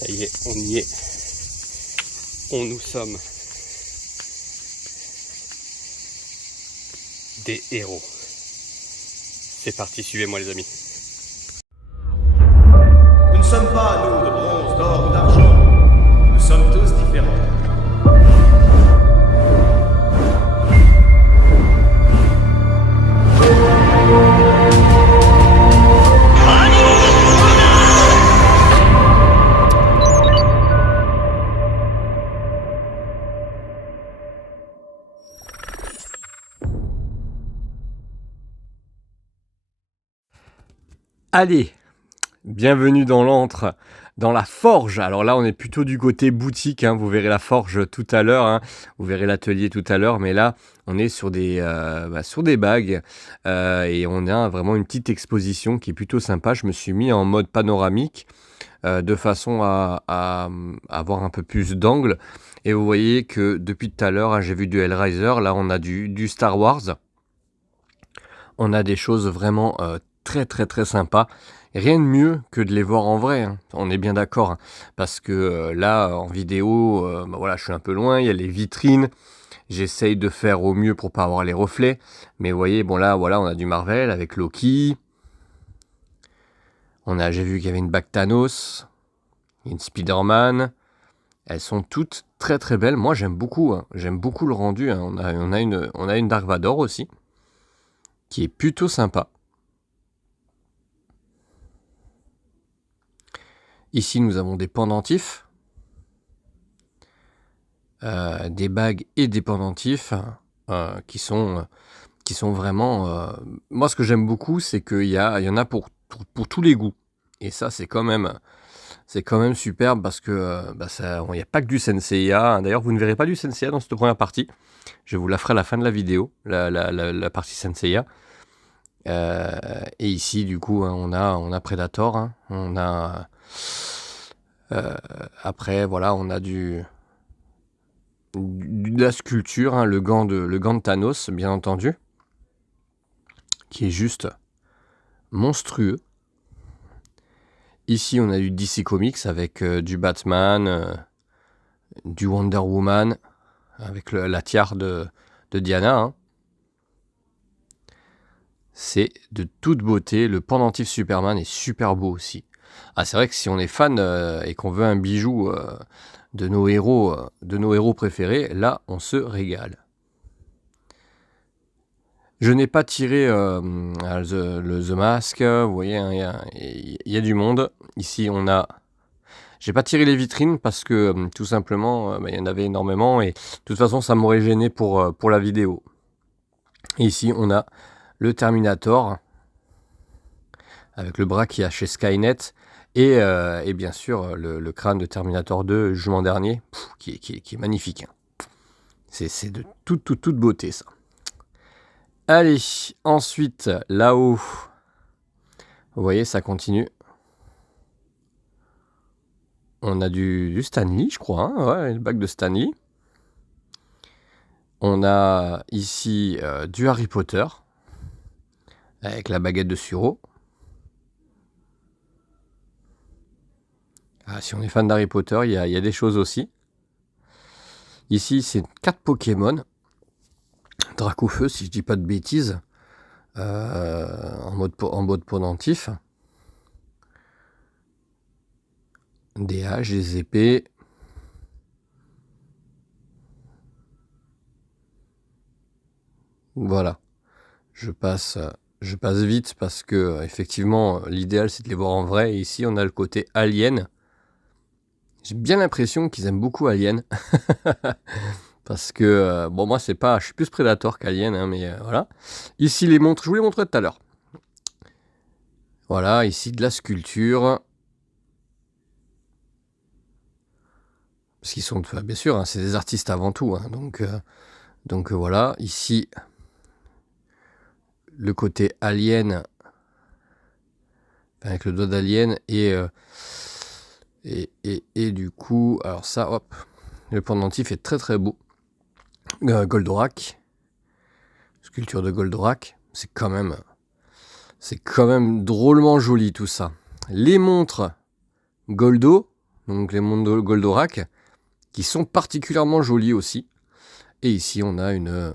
Ça y est, on y est. Nous sommes des héros. C'est parti, suivez-moi les amis. Nous ne sommes pas, nous, de bronze, d'or ou d'argent. Nous sommes tous différents. Allez, bienvenue dans l'antre, dans la forge. Alors là, on est plutôt du côté boutique, hein. Vous verrez la forge tout à l'heure, hein. Vous verrez l'atelier tout à l'heure, mais là, on est sur des bagues et on a vraiment une petite exposition qui est plutôt sympa. Je me suis mis en mode panoramique de façon à avoir un peu plus d'angle. Et vous voyez que depuis tout à l'heure, hein, j'ai vu du Hellraiser. Là, on a du Star Wars. On a des choses vraiment très très très sympa. Rien de mieux que de les voir en vrai, hein. On est bien d'accord, hein. Parce que là en vidéo, voilà, je suis un peu loin, il y a les vitrines, j'essaye de faire au mieux pour pas avoir les reflets, mais vous voyez, bon là voilà, on a du Marvel avec Loki, j'ai vu qu'il y avait une bague Thanos, une Spider-Man, elles sont toutes très très belles. Moi j'aime beaucoup, hein. J'aime beaucoup le rendu, hein. On a une Dark Vador aussi qui est plutôt sympa. Ici, nous avons des pendentifs, des bagues et des pendentifs qui sont vraiment... moi, ce que j'aime beaucoup, c'est qu'il y en a pour tous les goûts. Et ça, c'est quand même superbe parce que il n'y a pas que du Senseiya, hein. D'ailleurs, vous ne verrez pas du Senseiya dans cette première partie. Je vous la ferai à la fin de la vidéo, la partie Senseiya. Et ici, du coup, hein, on a Predator, hein, on a... après, voilà, on a de la sculpture, hein, le gant de Thanos, bien entendu, qui est juste monstrueux. Ici, on a du DC Comics avec du Batman, du Wonder Woman, avec la tiare de Diana, hein. C'est de toute beauté. Le pendentif Superman est super beau aussi. Ah, c'est vrai que si on est fan et qu'on veut un bijou de nos héros préférés, là, on se régale. Je n'ai pas tiré The Mask. Vous voyez, hein, il y a du monde. Ici, j'ai pas tiré les vitrines parce que tout simplement, il y en avait énormément et de toute façon, ça m'aurait gêné pour la vidéo. Et ici, on a le Terminator avec le bras qu'il y a chez Skynet et bien sûr le crâne de Terminator 2 Jugement dernier, qui est magnifique, hein. C'est de toute beauté ça. Allez, ensuite là-haut, vous voyez, ça continue. On a du Stan Lee, je crois, hein, ouais, le bac de Stan Lee. On a ici du Harry Potter avec la baguette de Suro. Ah, si on est fan d'Harry Potter, il y a des choses aussi. Ici, c'est 4 Pokémon. Dracofeu, si je dis pas de bêtises. En mode pendentif. Des haches, des épées. Voilà. Je passe vite parce que effectivement, l'idéal c'est de les voir en vrai. Et ici, on a le côté Alien. J'ai bien l'impression qu'ils aiment beaucoup Alien. Parce que, bon, moi, je suis plus Predator qu'Alien, hein, mais voilà. Ici, les montres, je vous les montrais tout à l'heure. Voilà, ici, de la sculpture. Parce qu'ils sont, bien sûr, hein, c'est des artistes avant tout, hein, donc voilà. Ici, le côté Alien, avec le doigt d'Alien, et du coup, alors ça, hop, le pendentif est très très beau. Goldorak, sculpture de Goldorak, c'est quand même drôlement joli tout ça. Les montres Goldo, donc les montres de Goldorak, qui sont particulièrement jolies aussi. Et ici, on a une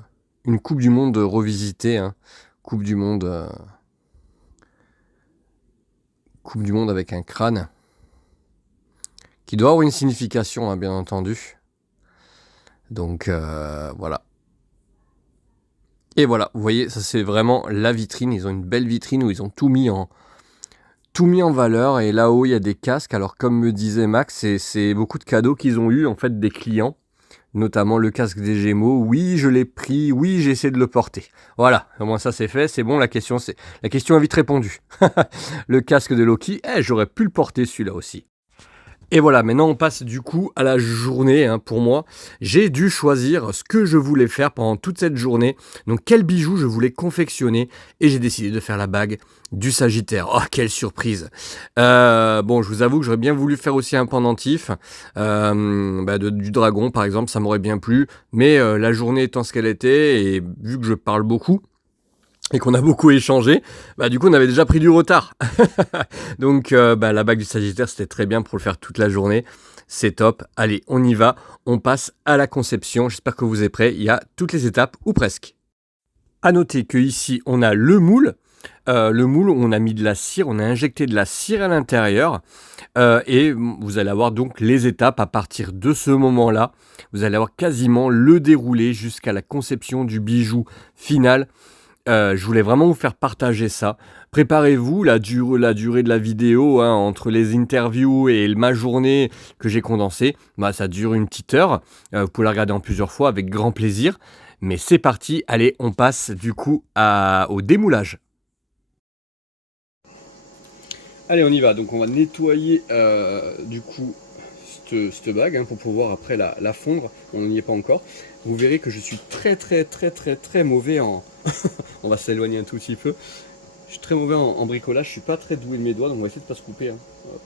Coupe du Monde revisitée, hein. Coupe du Monde avec un crâne, qui doit avoir une signification, hein, bien entendu. Donc, voilà. Et voilà, vous voyez, ça c'est vraiment la vitrine. Ils ont une belle vitrine où ils ont tout mis en valeur. Et là-haut, il y a des casques. Alors, comme me disait Max, c'est beaucoup de cadeaux qu'ils ont eu en fait des clients, notamment le casque des Gémeaux. Oui, je l'ai pris. Oui, j'ai essayé de le porter. Voilà, au moins ça c'est fait. C'est bon, la question est vite répondue. Le casque de Loki, j'aurais pu le porter celui-là aussi. Et voilà, maintenant on passe du coup à la journée, hein, pour moi. J'ai dû choisir ce que je voulais faire pendant toute cette journée. Donc quel bijou je voulais confectionner. Et j'ai décidé de faire la bague du Sagittaire. Oh, quelle surprise. Bon, je vous avoue que j'aurais bien voulu faire aussi un pendentif. Du dragon par exemple, ça m'aurait bien plu. Mais la journée étant ce qu'elle était, et vu que je parle beaucoup, et qu'on a beaucoup échangé, du coup on avait déjà pris du retard. Donc la bague du Sagittaire, c'était très bien pour le faire toute la journée. C'est top. Allez, on y va. On passe à la conception. J'espère que vous êtes prêts. Il y a toutes les étapes, ou presque. À noter que ici on a le moule. Le moule, on a mis de la cire, on a injecté de la cire à l'intérieur. Et vous allez avoir donc les étapes à partir de ce moment-là. Vous allez avoir quasiment le déroulé jusqu'à la conception du bijou final. Je voulais vraiment vous faire partager ça. Préparez-vous, la durée de la vidéo, hein, entre les interviews et ma journée que j'ai condensée, ça dure une petite heure. Vous pouvez la regarder en plusieurs fois avec grand plaisir. Mais c'est parti, allez, on passe du coup au démoulage. Allez, on y va. Donc on va nettoyer du coup cette bague, hein, pour pouvoir après la fondre. On n'y est pas encore. Vous verrez que je suis très mauvais en... On va s'éloigner un tout petit peu. Je suis très mauvais en bricolage. Je suis pas très doué de mes doigts, donc on va essayer de pas se couper, hein. Hop.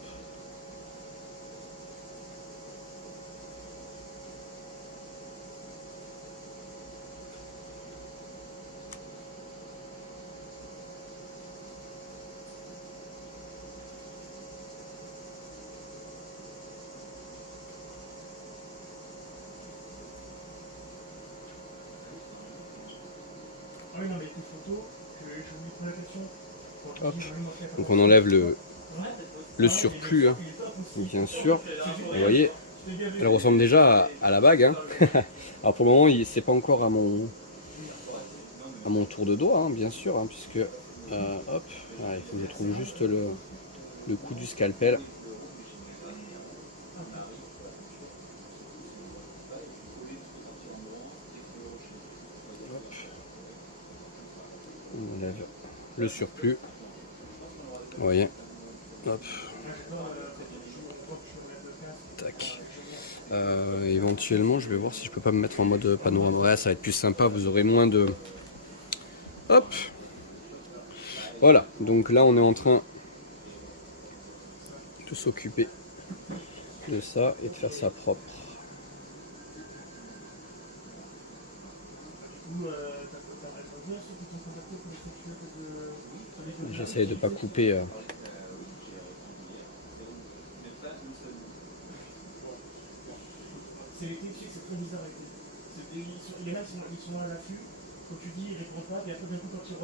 Hop. Donc on enlève le surplus, hein, bien sûr. Vous voyez, elle ressemble déjà à la bague, hein. Alors pour le moment, c'est pas encore à mon tour de doigt, hein, bien sûr, hein, puisque hop, voilà, il faut que je trouve juste le coup du scalpel. Hop. On enlève le surplus. Vous voyez, hop, tac. Éventuellement, je vais voir si je peux pas me mettre en mode panorama. Ouais, ça va être plus sympa, vous aurez moins de... Hop. Voilà, donc là on est en train de s'occuper de ça et de faire ça propre. J'essaye de ne pas couper.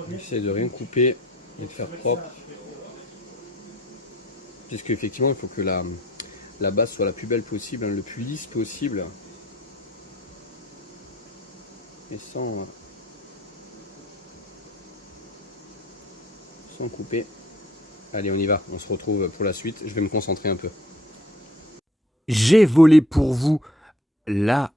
J'essaie de rien couper et de faire propre. Puisque effectivement il faut que la base soit la plus belle possible, hein, le plus lisse possible. Et sans couper. Allez, on y va, on se retrouve pour la suite. Je vais me concentrer un peu. J'ai volé pour vous la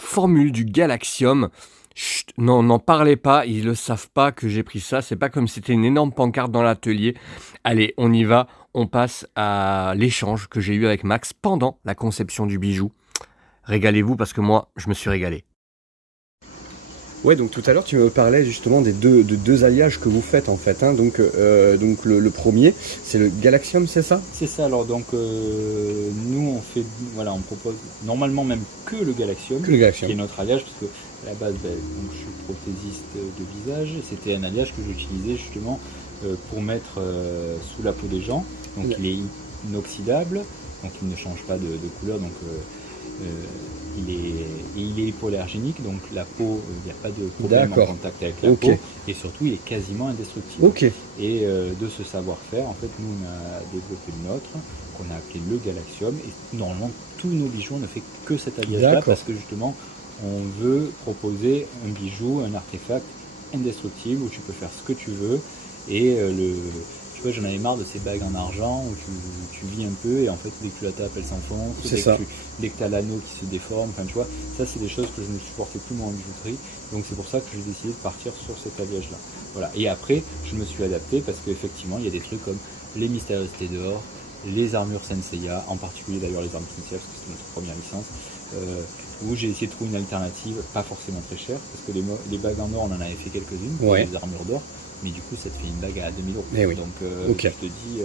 formule du Galaxium. Chut, non, n'en parlez pas, ils ne savent pas que j'ai pris ça. C'est pas comme si c'était une énorme pancarte dans l'atelier. Allez, on y va. On passe à l'échange que j'ai eu avec Max pendant la conception du bijou. Régalez-vous parce que moi, je me suis régalé. Ouais, donc tout à l'heure tu me parlais justement de deux alliages que vous faites en fait, hein. Donc le premier c'est le Galaxium, c'est ça? C'est ça. Alors donc nous on fait, voilà, on propose normalement même que le Galaxium, qui est notre alliage, parce que à la base donc, je suis prothésiste de visage et c'était un alliage que j'utilisais justement pour mettre sous la peau des gens. Donc il est inoxydable, donc il ne change pas de couleur, donc il est hypoallergénique, donc la peau, il n'y a pas de problème en contact avec la peau, et surtout il est quasiment indestructible. Et de ce savoir-faire, en fait, nous on a développé le nôtre, qu'on a appelé le Galaxium, et normalement tous nos bijoux on ne fait que cet alliage-là, parce que justement on veut proposer un bijou, un artefact indestructible où tu peux faire ce que tu veux, et tu vois, j'en avais marre de ces bagues en argent où tu vis un peu et en fait dès que tu la tapes elle s'enfonce, dès que tu as l'anneau qui se déforme, enfin tu vois, ça c'est des choses que je ne supportais plus moi en bijouterie, donc c'est pour ça que j'ai décidé de partir sur cet alliage là. Voilà. Et après je me suis adapté parce qu'effectivement il y a des trucs comme les mystérieuses Cités d'or, les armures Senseiya, en particulier d'ailleurs les armures Senseiya parce que c'était notre première licence, où j'ai essayé de trouver une alternative pas forcément très chère, parce que les bagues en or on en avait fait quelques-unes, les armures d'or, mais du coup ça te fait une bague à 2000 €. Donc je te dis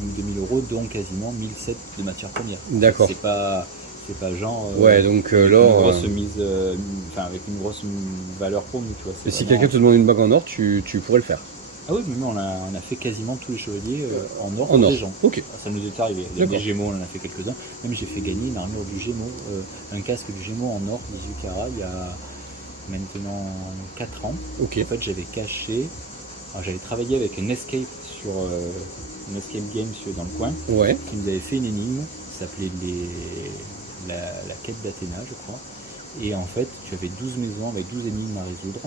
2000 €, dont quasiment 1700 de matières premières. D'accord. C'est pas genre donc l'or, une grosse mise, avec une grosse valeur pour nous, tu vois. Et si quelqu'un te demande une bague en or, tu pourrais le faire? Ah oui, mais nous on a fait quasiment tous les chevaliers en or pour des gens. Ça nous est arrivé. Des Gémeaux, on en a fait quelques-uns. Même j'ai fait gagner une armure du Gémeaux, un casque du Gémeaux en or 18 carats il y a maintenant 4 ans. En fait j'avais caché, j'avais travaillé avec un escape sur un escape game dans le coin, qui nous avait fait une énigme qui s'appelait la quête d'Athéna, je crois. Et en fait tu avais 12 maisons avec 12 énigmes à résoudre.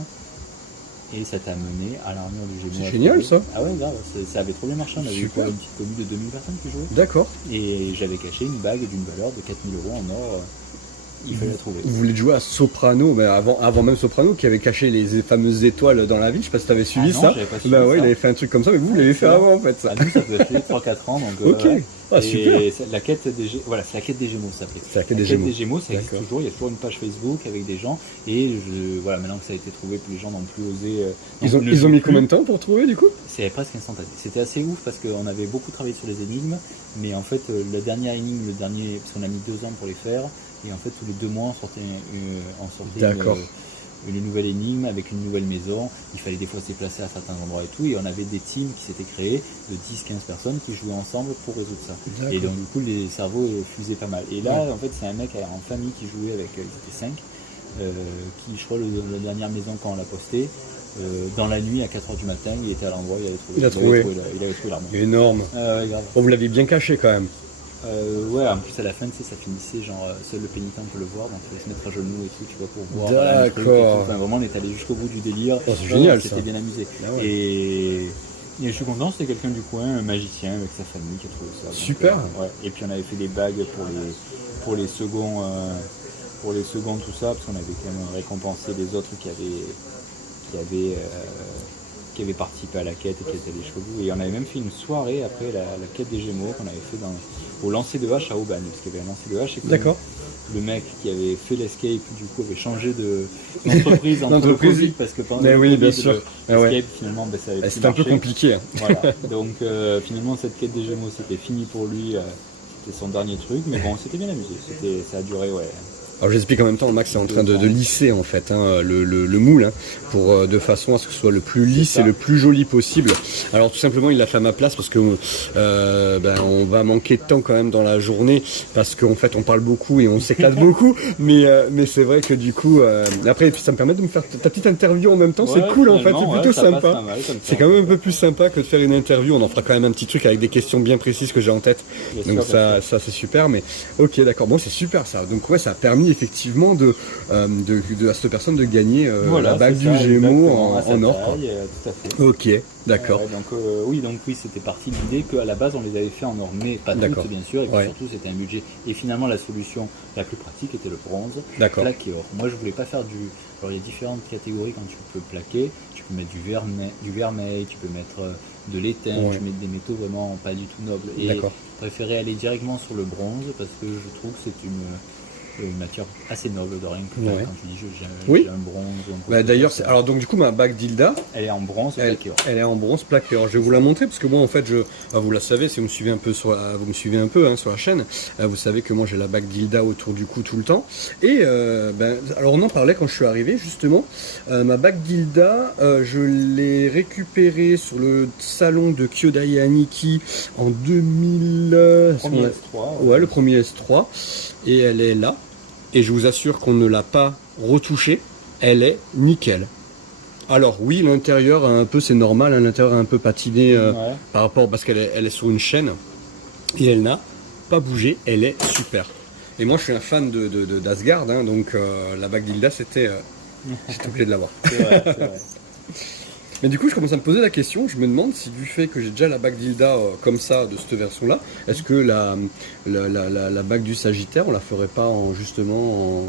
Et ça t'a mené à l'armure du Gémeaux. C'est génial ça. Ah ouais, grave, ça avait trop bien marché. On avait eu une petite commune de 2000 personnes qui jouaient. D'accord. Et j'avais caché une bague d'une valeur de 4000 € en or. Il fallait la trouver. Vous voulez jouer à Soprano, avant même Soprano, qui avait caché les fameuses étoiles dans la ville. Je sais pas si tu avais suivi ça. Il avait fait un truc comme ça, mais vous l'avez fait avant en fait. Ça. Nous, ça peut être 3-4 ans. Donc, super. La quête des Gémeaux, c'est la quête des Gémeaux, ça s'appelait. C'est la quête des Gémeaux. Ça existe toujours. Il y a toujours une page Facebook avec des gens. Et maintenant que ça a été trouvé, plus les gens n'ont plus osé. Ils ont mis combien de temps pour trouver du coup? C'est presque instantané. C'était assez ouf parce qu'on avait beaucoup travaillé sur les énigmes, mais en fait la dernière énigme, parce qu'on a mis 2 ans pour les faire, et en fait tous les 2 mois on sortait une nouvelle énigme avec une nouvelle maison. Il fallait des fois se déplacer à certains endroits et tout, et on avait des teams qui s'étaient créés de 10-15 personnes qui jouaient ensemble pour résoudre ça. Et donc du coup les cerveaux fusaient pas mal. Et là en fait c'est un mec en famille qui jouait avec, ils étaient 5, qui, je crois, la dernière maison quand on l'a posté, dans la nuit à 4h du matin, il était à l'endroit, il avait trouvé l'armure. Énorme. Vous l'avez bien caché quand même. En plus à la fin, ça finissait genre seul le pénitent peut le voir, donc il fallait se mettre à genoux et tout, tu vois, pour voir. D'accord. Vraiment, on est allé jusqu'au bout du délire. C'est génial, ça. C'était bien amusé. Et je suis content, c'était quelqu'un du coin, un magicien avec sa famille qui a trouvé ça. Super. Et puis on avait fait des bagues pour les seconds, tout ça, parce qu'on avait quand même récompensé les autres qui avaient participé à la quête et qui étaient des chevaux. Et on avait même fait une soirée après la quête des Gémeaux qu'on avait fait au lancer de hache à Aubagne, parce qu'il y avait un lancer de hache. D'accord. Le mec qui avait fait l'escape, du coup, avait changé d'entreprise entre le Covid, parce que pendant le Covid, l'escape, finalement, ça avait c'était un peu compliqué. Voilà. Donc, finalement, cette quête des Gémeaux, c'était fini pour lui. C'était son dernier truc, mais bon, c'était bien amusé. Ça a duré, Alors j'explique en même temps, Max est en train de lisser en fait le moule, pour de façon à ce que ce soit le plus lisse et le plus joli possible. Alors tout simplement il l'a fait à ma place parce que on va manquer de temps quand même dans la journée, parce qu'en fait on parle beaucoup et on s'éclate beaucoup, mais c'est vrai que du coup après ça me permet de me faire ta petite interview en même temps, c'est cool en fait, c'est plutôt sympa. C'est quand même un peu plus sympa que de faire une interview. On en fera quand même un petit truc avec des questions bien précises que j'ai en tête. Donc ça c'est super, mais ok d'accord, bon c'est super ça. Donc ça a permis effectivement à cette personne de gagner la bague du Gémeaux en or. Tout à fait. Ok, d'accord. Donc c'était parti de l'idée qu'à la base on les avait fait en or, mais pas toutes bien sûr, et puis surtout c'était un budget. Et finalement la solution la plus pratique était le bronze plaqué or. Moi je voulais pas faire alors il y a différentes catégories quand tu peux plaquer. Tu peux mettre du vermeil, tu peux mettre de l'étain, tu peux mettre des métaux vraiment pas du tout nobles. Et je préférais aller directement sur le bronze parce que je trouve que une matière assez noble de rien que Ouais. quand tu dis j'ai Oui. un bronze. Ou un Bah, coton, d'ailleurs, ça- alors donc du coup ma bague Dilda, elle est en bronze elle, plaqué or. elle est en bronze plaqué or. Je vais vous la montrer parce que moi en fait vous la savez si vous me suivez un peu vous me suivez un peu hein, sur la chaîne, vous savez que moi j'ai la bague Dilda autour du cou tout le temps. Et alors on en parlait quand je suis arrivé justement. Ma bague Dilda, je l'ai récupérée sur le salon de Kyodai Aniki en 2000. Premier S3. Ouais, le premier S3. Et elle est là. Et je vous assure qu'on ne l'a pas retouchée. Elle est nickel. Alors oui, l'intérieur un peu, c'est normal, hein, l'intérieur est un peu patiné Ouais. par rapport parce qu'elle est sur une chaîne et elle n'a pas bougé. Elle est super. Et moi, je suis un fan d'Asgard, hein, donc la bague Dilda, j'étais obligé de l'avoir. C'est vrai, c'est vrai. Mais du coup, je commence à me poser la question. Je me demande si du fait que j'ai déjà la bague Dilda comme ça, de cette version-là, est-ce que la bague du Sagittaire, on la ferait pas justement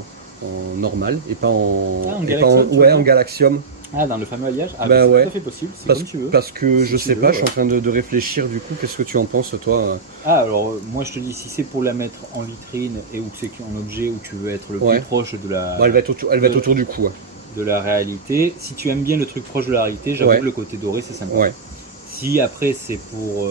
en normal et pas en, Ah, en et pas Galaxium, tu ouais, veux en dire Galaxium. Ah, dans le fameux alliage. Ah, Bah c'est ouais. tout à fait possible, c'est Parce, comme tu veux. parce que Si je tu sais veux, pas, je suis en train de réfléchir du coup. Qu'est-ce que tu en penses toi Ah, alors moi je te dis, si c'est pour la mettre en vitrine et ou que c'est un objet où tu veux être le Ouais. plus proche de la, Bah, elle va être autour du cou. de la réalité, si tu aimes bien le truc proche de la réalité, j'avoue Ouais. que le côté doré c'est sympa. Ouais. Si après c'est pour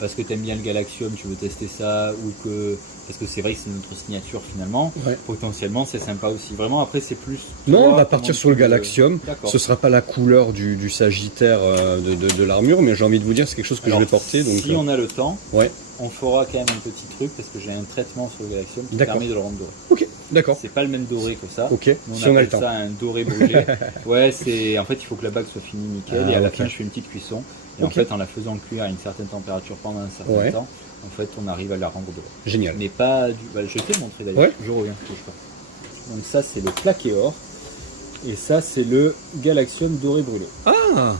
parce que tu aimes bien le Galaxium, tu veux tester ça, ou que parce que c'est vrai que c'est notre signature finalement, Ouais. potentiellement c'est sympa aussi. Vraiment après c'est plus. Non, toi, on va comment partir tu sur le veux- Galaxium. D'accord. Ce sera pas la couleur du Sagittaire de l'armure, mais j'ai envie de vous dire c'est quelque chose que Alors, je vais porter. Donc, si on a le temps, ouais. on fera quand même un petit truc parce que j'ai un traitement sur le Galaxium qui D'accord. permet de le rendre doré. Ok, d'accord. C'est pas le même doré que ça. Ok, Nous, si on a le appelle temps. ça un doré brûlé. Ouais, c'est en fait il faut que la bague soit finie nickel Ah, et à la ok. fin je fais une petite cuisson. Et en Ok. fait en la faisant cuire à une certaine température pendant un certain Ouais. temps, en fait on arrive à la rendre dorée. Génial. Mais pas du. Bah, je vais te montrer d'ailleurs. Ouais. Je reviens, bouge pas. Donc ça c'est le plaqué or et ça c'est le Galaxium doré brûlé. Ah,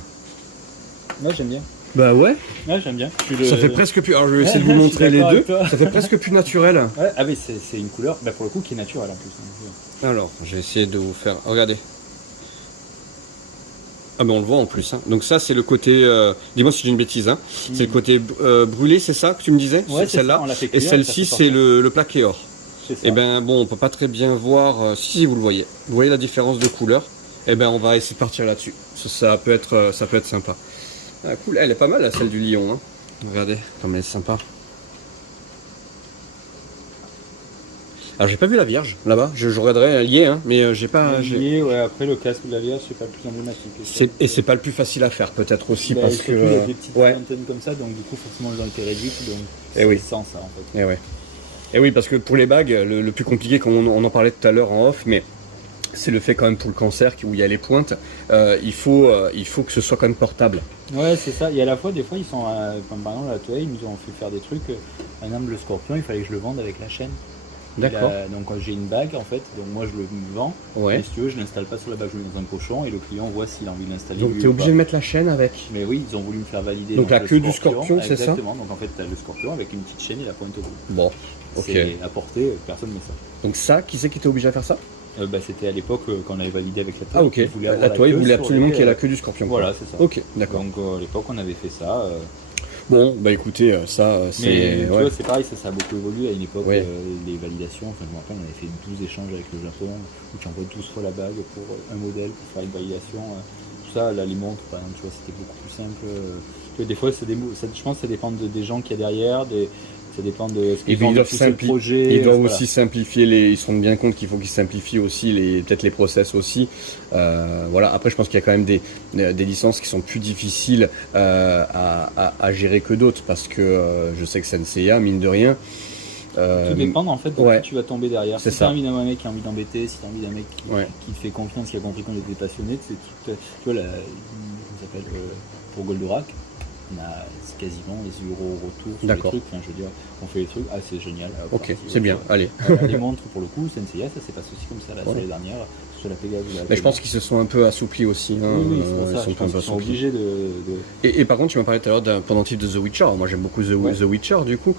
Là j'aime bien. bah ouais. Ouais j'aime bien. Ça fait presque plus. Alors je vais essayer de vous Je suis montrer les d'accord deux. avec toi. Ça fait presque plus naturel. Ouais, ah mais c'est une couleur, bah, pour le coup qui est naturelle en plus. Alors, j'ai essayé de vous faire. Regardez. Ah mais on le voit en plus. Hein. Donc ça c'est le côté. Dis-moi si j'ai une bêtise. Hein. C'est le côté brûlé, c'est ça que tu me disais Ouais, c'est celle-là. ça, on l'a fait Et cuire, celle-ci ça fait c'est le plaqué or. C'est ça. Et ben bon, on peut pas très bien voir. Si vous le voyez. Vous voyez la différence de couleur. Et ben on va essayer de partir là-dessus. Ça peut être sympa. Ah, cool. Elle est pas mal celle du lion. Hein. Regardez comme elle est sympa. Alors j'ai pas vu la Vierge là-bas. Je regarderai elle y est, hein, mais j'ai pas. Ouais, après le casque de la Vierge c'est pas le plus emblématique. Et c'est pas le plus facile à faire peut-être aussi Bah, parce surtout, que il y a des petites ouais. antennes comme ça, donc du coup forcément elles ont été réduites, donc Eh oui. sans ça en fait. Et ouais. Et oui parce que pour les bagues le plus compliqué comme on en parlait tout à l'heure en off, mais c'est le fait quand même pour le cancer où il y a les pointes, il faut que ce soit quand même portable. Ouais c'est ça, et à la fois des fois ils sont, comme par exemple à la Toei, ils nous ont fait faire des trucs, par exemple le scorpion il fallait que je le vende avec la chaîne. D'accord. Donc j'ai une bague en fait, donc moi je le vends, Ouais. mais si tu veux je l'installe pas sur la bague, je le mets dans un cochon et le client voit s'il a envie de l'installer. Donc lui tu es ou obligé pas. de mettre la chaîne avec. Mais oui, ils ont voulu me faire valider. Donc la le queue du scorpion, c'est ça? Exactement, donc en fait tu as le scorpion avec une petite chaîne et la pointe au bout. Bon. Ok. C'est à porter, personne ne met ça. Donc ça, qui c'est qui était obligé à faire ça? C'était à l'époque quand on avait validé avec la toile. Ah ok. Ils voulaient avoir La toile, il queue voulait sur absolument les- qu'il y ait la queue du scorpion. quoi. Voilà, c'est ça. Ok, d'accord. Donc à l'époque on avait fait ça. Bon, bah écoutez, ça c'est. Mais tu ouais. vois, c'est pareil, ça a beaucoup évolué à une époque. Ouais. Les validations, enfin, je me rappelle, on avait fait 12 échanges avec le Japon où tu envoies 12 fois la bague pour un modèle pour faire une validation. Tout ça, là, les montres, par exemple, tu vois, c'était beaucoup plus simple. Tu vois, des fois, je pense que ça dépend des gens qu'il y a derrière, ça dépend de ce Et qu'ils puis ont ils doivent, poussé le projet. ils doivent voilà. aussi simplifier ils se rendent bien compte qu'il faut qu'ils simplifient aussi peut-être les process aussi. Voilà. Après, je pense qu'il y a quand même des licences qui sont plus difficiles à gérer que d'autres parce que je sais que Senseiya, mine de rien. Tout dépend en fait de ouais. qui tu vas tomber derrière. C'est Si ça. t'as envie d'un mec qui a envie d'embêter, si t'as envie d'un mec Ouais. qui te fait confiance, qui a compris qu'on était passionné, tu vois, comment ça s'appelle, pour Goldorak, on a quasiment les euros au retour sur les D'accord. trucs. Enfin, je veux dire, on fait les trucs, c'est génial. Ok, parti, c'est bien. Allez. Voilà, les montres pour le coup, Senseiya, ça s'est passé aussi comme ça là, sur Ouais. les dernières, sur la Pegasus. Mais je pense qu'ils se sont un peu assouplis aussi. Hein. Oui, c'est pour ça. Ils Je sont un pense peu qu'ils sont assouplis. obligés de... Et par contre, tu m'as parlé tout à l'heure d'un pendentif de The Witcher. Moi, j'aime beaucoup Ouais. The Witcher, du coup.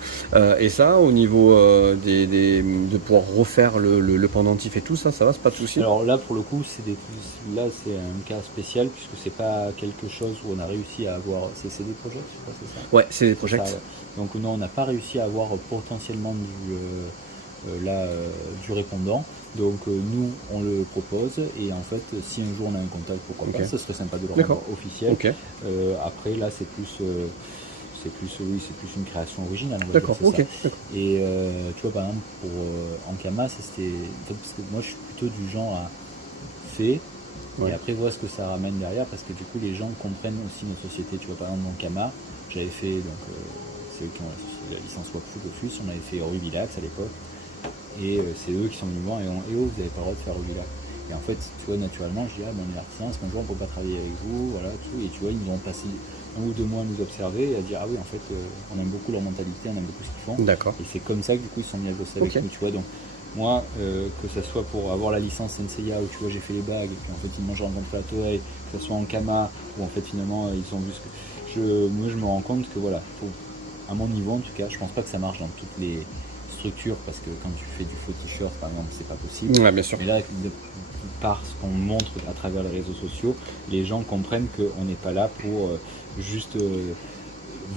Et ça, au niveau de pouvoir refaire le pendentif et tout ça, ça va, c'est pas de souci. Alors là, pour le coup, c'est un cas spécial puisque c'est pas quelque chose où on a réussi à avoir. C'est des projets, je sais pas, c'est ça. Ouais, c'est des projets. Ça, ouais. Donc non, on n'a pas réussi à avoir potentiellement du répondant. Donc nous on le propose et en fait si un jour on a un contact, pourquoi pas, ce serait sympa de le rendre officiel. Après là c'est plus une création originale. D'accord, ok. Et tu vois par exemple pour Ankama, c'était parce que moi je suis plutôt du genre à fait et après voir ce que ça ramène derrière, parce que du coup les gens comprennent aussi notre société. Tu vois par exemple Ankama, j'avais fait donc c'est eux qui ont la licence Wakfu, on avait fait Rubilax à l'époque. Et c'est eux qui sont venus me voir et vous n'avez pas le droit de faire Rubilax. Et en fait, tu vois, naturellement, je dis, on est artisan, est-ce qu'un jour on ne peut pas travailler avec vous, voilà, tout. Et tu vois, ils nous ont passé 1 ou 2 mois à nous observer et à dire, ah oui, en fait, on aime beaucoup leur mentalité, on aime beaucoup ce qu'ils font. D'accord. Et c'est comme ça que du coup, ils sont mis à bosser avec nous, tu vois. Donc, moi, que ce soit pour avoir la licence Senseiya, où tu vois, j'ai fait les bagues, et puis en fait, ils m'ont rencontré la Toei, que ce soit en Kama, où en fait, finalement, ils ont vu ce que. Moi, je me rends compte que voilà, à mon niveau en tout cas, je pense pas que ça marche dans toutes les structures, parce que quand tu fais du faux t-shirt par exemple, c'est pas possible. Ouais, bien sûr. Mais là, par ce qu'on montre à travers les réseaux sociaux, les gens comprennent qu'on n'est pas là pour juste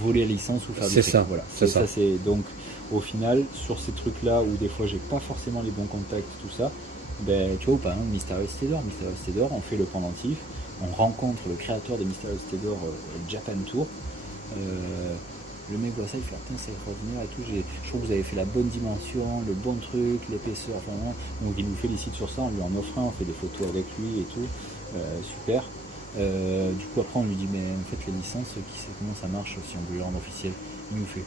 voler la licence ou faire des trucs. Voilà. C'est ça. Donc au final, sur ces trucs-là où des fois j'ai pas forcément les bons contacts, tout ça, ben, tu vois, par exemple, Mysterious Theodore, on fait le pendentif, on rencontre le créateur de Mysterious Theodore Japan Tour. Le mec voit ça, il fait putain, c'est extraordinaire et tout, je trouve que vous avez fait la bonne dimension, le bon truc, l'épaisseur, enfin, donc il nous félicite sur ça, on lui en offre un, on fait des photos avec lui et tout, super. Du coup après on lui dit, mais en fait les licences, qui sait comment ça marche si on veut les rendre officielles? Il nous fait,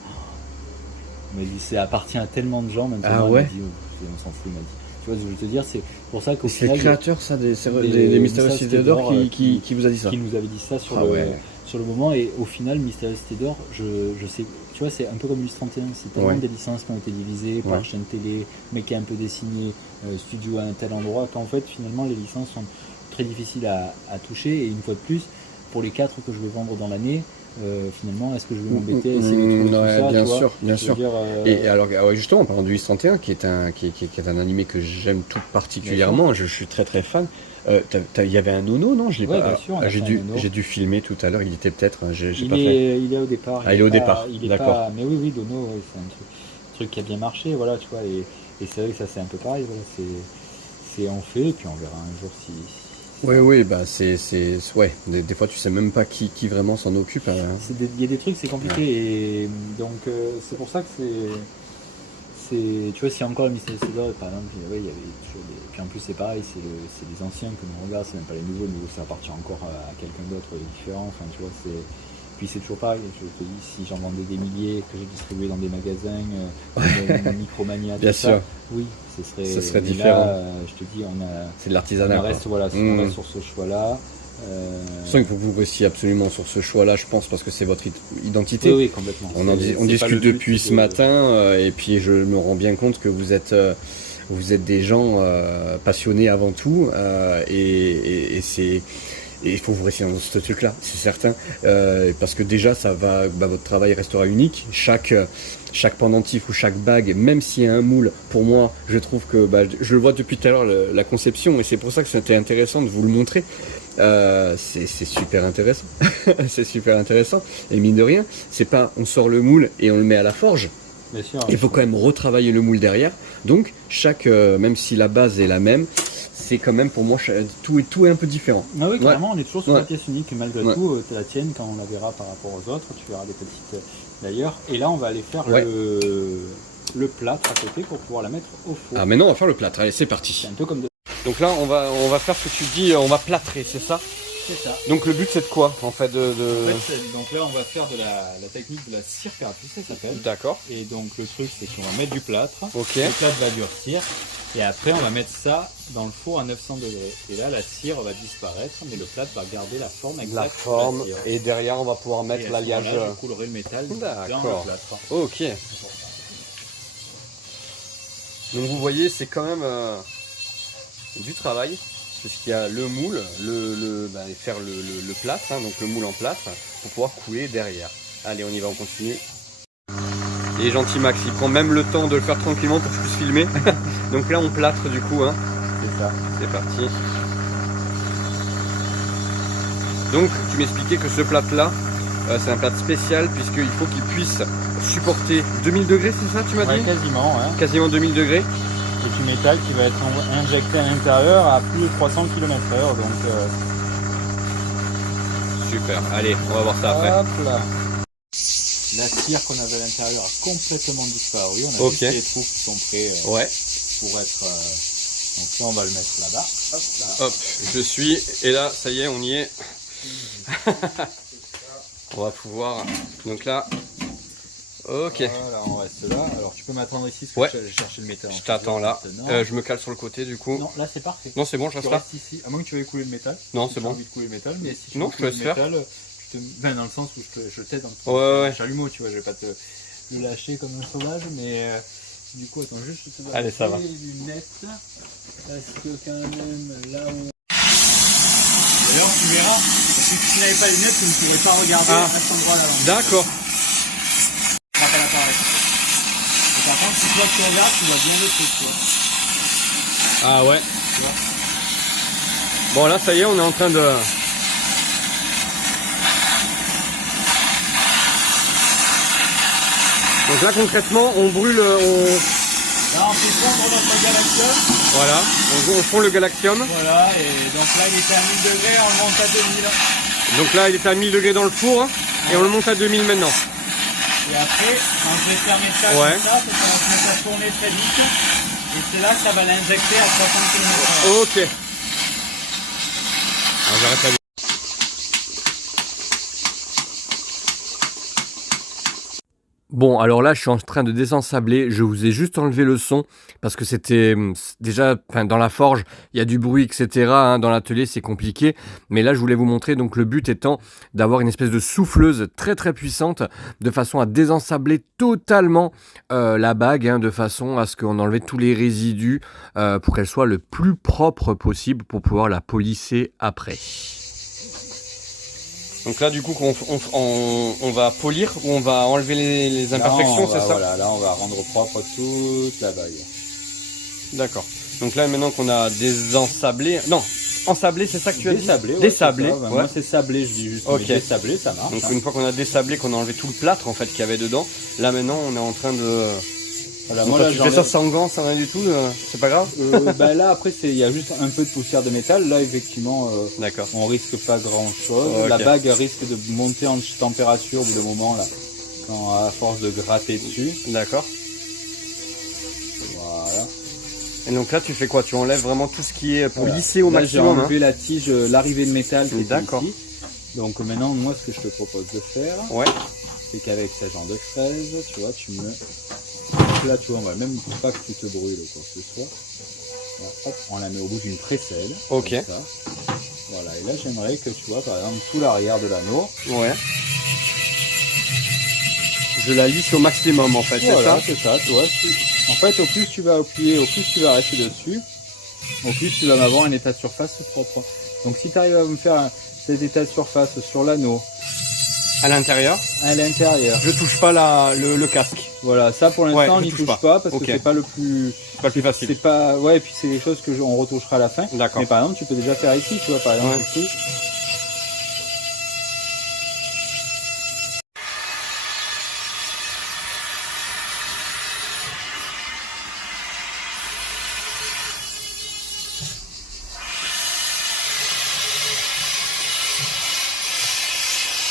mais ça appartient à tellement de gens maintenant. Il m'a dit, on s'en fout, il m'a dit. Tu vois ce que je veux te dire, c'est pour ça qu'au final. C'est le créateur ça des Mysterious Theodore qui vous a dit ça. Qui nous avait dit ça sur le moment, et au final Mysterious Theodore, je sais, tu vois, c'est un peu comme Lus 31, c'est tellement des licences qui ont été divisées par chaîne télé, mais qui est un peu dessiné, studio à un tel endroit, qu'en fait finalement les licences sont très difficiles à toucher, et une fois de plus, pour les 4 que je vais vendre dans l'année, finalement, est-ce que je vais m'embêter à essayer de trouver tout ça, bien sûr. Et alors, justement, en parlant de Lus 31, qui est un animé que j'aime tout particulièrement, je suis très très fan. Il y avait un Nono, non? Je l'ai pas. Bien sûr, j'ai dû filmer tout à l'heure. Il était peut-être. Il est au départ. Il est au départ. D'accord. Mais oui, Dono, c'est un truc qui a bien marché, voilà, tu vois. Et c'est vrai que ça, c'est un peu pareil. Voilà, c'est on fait, et puis on verra un jour si. Oui, bah c'est ouais. Des fois, tu sais même pas qui vraiment s'en occupe. Hein. Il y a des trucs, c'est compliqué, et donc c'est pour ça que tu vois, s'il y a encore le Mysterious Theodore, par exemple, il y avait toujours des. Puis en plus, c'est pareil, c'est les anciens que l'on regarde, c'est même pas les nouveaux, ça appartient encore à quelqu'un d'autre différent, enfin, tu vois, Puis c'est toujours pareil, je te dis, si j'en vendais des milliers, que j'ai distribué dans des magasins, Micromania, tout ça, oui, ce serait différent. Là, je te dis, c'est de l'artisanat. On reste sur ce choix-là. Il faut que vous restiez absolument sur ce choix-là, je pense, parce que c'est votre identité. Oui, complètement. On discute depuis ce matin, et puis je me rends bien compte que vous êtes des gens passionnés avant tout, et il faut vous rester dans ce truc-là, c'est certain, parce que déjà, votre travail restera unique. Chaque pendentif ou chaque bague, même s'il y a un moule, pour moi, je trouve que je le vois depuis tout à l'heure, la conception, et c'est pour ça que c'était intéressant de vous le montrer. C'est super intéressant. C'est super intéressant. Et mine de rien, c'est pas on sort le moule et on le met à la forge. Bien sûr, il faut quand même retravailler le moule derrière. Donc même si la base est la même, c'est quand même pour moi tout est un peu différent. Ah oui, carrément, on est toujours sur la pièce unique, malgré tout, la tienne, quand on la verra par rapport aux autres, tu verras des petites d'ailleurs. Et là, on va aller faire le plâtre à côté pour pouvoir la mettre au four. Ah, maintenant on va faire le plâtre. Allez, c'est parti. C'est un peu comme Donc là, on va faire ce que tu dis, on va plâtrer, c'est ça? C'est ça. Donc le but, c'est de quoi, en fait, donc là, on va faire de la technique de la cire perdue, ça s'appelle. D'accord. Et donc le truc, c'est qu'on va mettre du plâtre. Ok. Le plâtre va durcir. Et après, on va mettre ça dans le four à 900 degrés. Et là, la cire va disparaître, mais le plâtre va garder la forme exacte. La forme. Et derrière, on va pouvoir mettre l'alliage. Je coulerai le métal dans le plâtre. Ok. Donc vous voyez, c'est quand même du travail. Parce qu'il y a le moule, faire le plâtre, hein, donc le moule en plâtre, pour pouvoir couler derrière. Allez, on y va, on continue. Il est gentil Max, il prend même le temps de le faire tranquillement pour que je puisse filmer. Donc là on plâtre du coup, hein. C'est ça. C'est parti. Donc tu m'expliquais que ce plâtre là, c'est un plâtre spécial puisqu'il faut qu'il puisse supporter 2000 degrés, c'est ça tu m'as dit? Quasiment, ouais. Quasiment 2000 degrés. Et du métal qui va être injecté à l'intérieur à plus de 300 km/h. Donc, Super, allez, on va voir ça après. hop là. La cire qu'on avait à l'intérieur a complètement disparu. On a juste les trous qui sont prêts pour être. Donc là, on va le mettre là-bas. Hop là. Hop, je suis. Et là, ça y est, on y est. On va pouvoir. Donc là. Ok. Voilà, on reste là. Alors tu peux m'attendre ici parce que je vais chercher le métal. Je t'attends là. Je me cale sur le côté du coup. Non, là c'est parfait. Non, c'est bon, je reste là. Ici, à moins que tu veuilles couler le métal. Non, c'est bon. J'ai envie de couler le métal, mais si tu non, veux je te laisse faire. métal, ben, dans le sens où je t'aide. Ouais. Chalumeau, tu vois, je vais pas te le lâcher comme un sauvage, mais du coup, attends juste, je te dois allez, ça va. les lunettes parce que quand même là où. D'ailleurs, tu verras, si tu n'avais pas les lunettes, tu ne pourrais pas regarder à cet endroit là. D'accord. On va pas l'appareil. Et par contre, si toi tu regardes, tu vois bien le truc, tu vois. Ah ouais. Tu vois. Bon là, ça y est, on est en train de. Donc là concrètement on brûle, Là on fait fondre notre galaxium. Voilà, on fond le galaxium. Voilà, et donc là il était à 1000 degrés, on le monte à 2000. Donc là il était à 1000 degrés dans le four et on le monte à 2000 maintenant. Et après, on va fermer ça comme ça, parce qu'on va se mettre à tourner très vite. Et c'est là que ça va l'injecter à 300 km/h. Ok. Alors j'arrête la. Bon, alors là, je suis en train de désensabler. Je vous ai juste enlevé le son parce que c'était déjà, enfin, dans la forge, il y a du bruit, etc. Hein, dans l'atelier, c'est compliqué. Mais là, je voulais vous montrer. Donc, le but étant d'avoir une espèce de souffleuse très très puissante, de façon à désensabler totalement la bague, hein, de façon à ce qu'on enlève tous les résidus pour qu'elle soit le plus propre possible pour pouvoir la polisser après. Donc là, du coup, on va polir ou on va enlever les imperfections, c'est ça? Voilà, là, on va rendre propre toute la bague. D'accord. Donc là, maintenant qu'on a désensablé... Non, ensablé, c'est ça que tu as dit? Désablé, ouais, désablé. Ouais. Moi, c'est sablé, je dis juste. Ok. Désablé, ça marche. Donc une fois qu'on a désablé, qu'on a enlevé tout le plâtre, en fait, qu'il y avait dedans, là, maintenant, on est en train de... Voilà, donc, moi, là, tu fais ça sans gants, sans rien du tout, c'est pas grave? Bah là, après, il y a juste un peu de poussière de métal. Là, effectivement, d'accord. On risque pas grand-chose. Okay. La bague risque de monter en température au bout d'un moment, là, à force de gratter dessus. D'accord. Voilà. Et donc là, tu fais quoi? Tu enlèves vraiment tout ce qui est pour lisser au maximum. J'ai enlevé la tige, l'arrivée de métal qui était d'accord. ici. Donc maintenant, moi, ce que je te propose de faire, c'est qu'avec ce genre de fraise, tu vois, tu me... Là, tu vois, on va même pas que tu te brûles ou quoi que ce soit. Là, hop, on la met au bout d'une précelle. Ok. Comme ça. Voilà, et là, j'aimerais que tu vois, par exemple, tout l'arrière de l'anneau. Ouais. Je la lisse au maximum, en fait, voilà, c'est ça? C'est ça, tu vois. En fait, au plus tu vas appuyer, au plus tu vas rester dessus, au plus tu vas avoir un état de surface propre. Donc, si tu arrives à me faire cet état de surface sur l'anneau, à l'intérieur. À l'intérieur. Je touche pas le casque. Voilà, ça pour l'instant on n'y touche pas parce que c'est pas le plus. C'est pas le plus facile. C'est pas. Ouais, et puis c'est des choses que on retouchera à la fin. D'accord. Mais par exemple, tu peux déjà faire ici, tu vois, par exemple ici.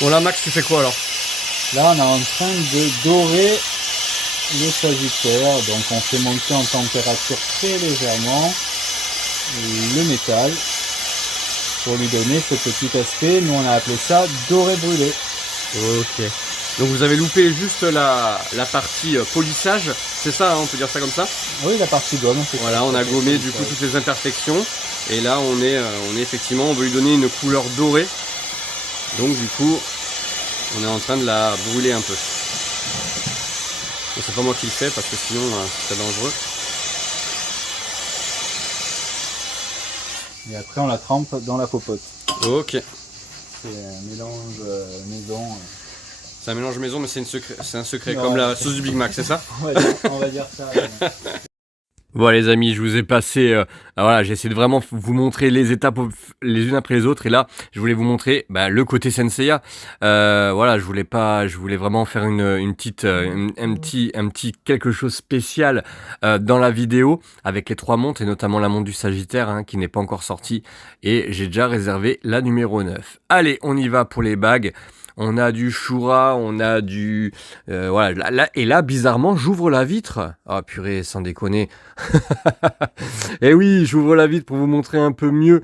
Bon là Max, tu fais quoi alors? Là on est en train de dorer le sagittaire, donc on fait monter en température très légèrement le métal pour lui donner ce petit aspect. Nous on a appelé ça doré brûlé. Ok. Donc vous avez loupé juste la partie polissage, c'est ça, hein, on peut dire ça comme ça? Oui, la partie gomme. Voilà, on a gommé du coup toutes les imperfections et là on est effectivement, on veut lui donner une couleur dorée. Donc du coup, on est en train de la brûler un peu. C'est pas moi qui le fais parce que sinon c'est dangereux. Et après on la trempe dans la popote. Ok. C'est un mélange maison. C'est un mélange maison mais c'est un secret non, comme la sauce du Big Mac, c'est ça? On va dire ça. Bon les amis, je vous ai passé, voilà, j'ai essayé de vraiment vous montrer les étapes les unes après les autres et là, je voulais vous montrer le côté Senseiya. Voilà, je voulais vraiment faire une petite, un petit quelque chose spécial dans la vidéo avec les 3 montres et notamment la montre du Sagittaire hein, qui n'est pas encore sortie et j'ai déjà réservé la numéro 9. Allez, on y va pour les bagues. On a du Shura, on a du... voilà, et là, bizarrement, j'ouvre la vitre. Ah purée, sans déconner. Et oui, j'ouvre la vitre pour vous montrer un peu mieux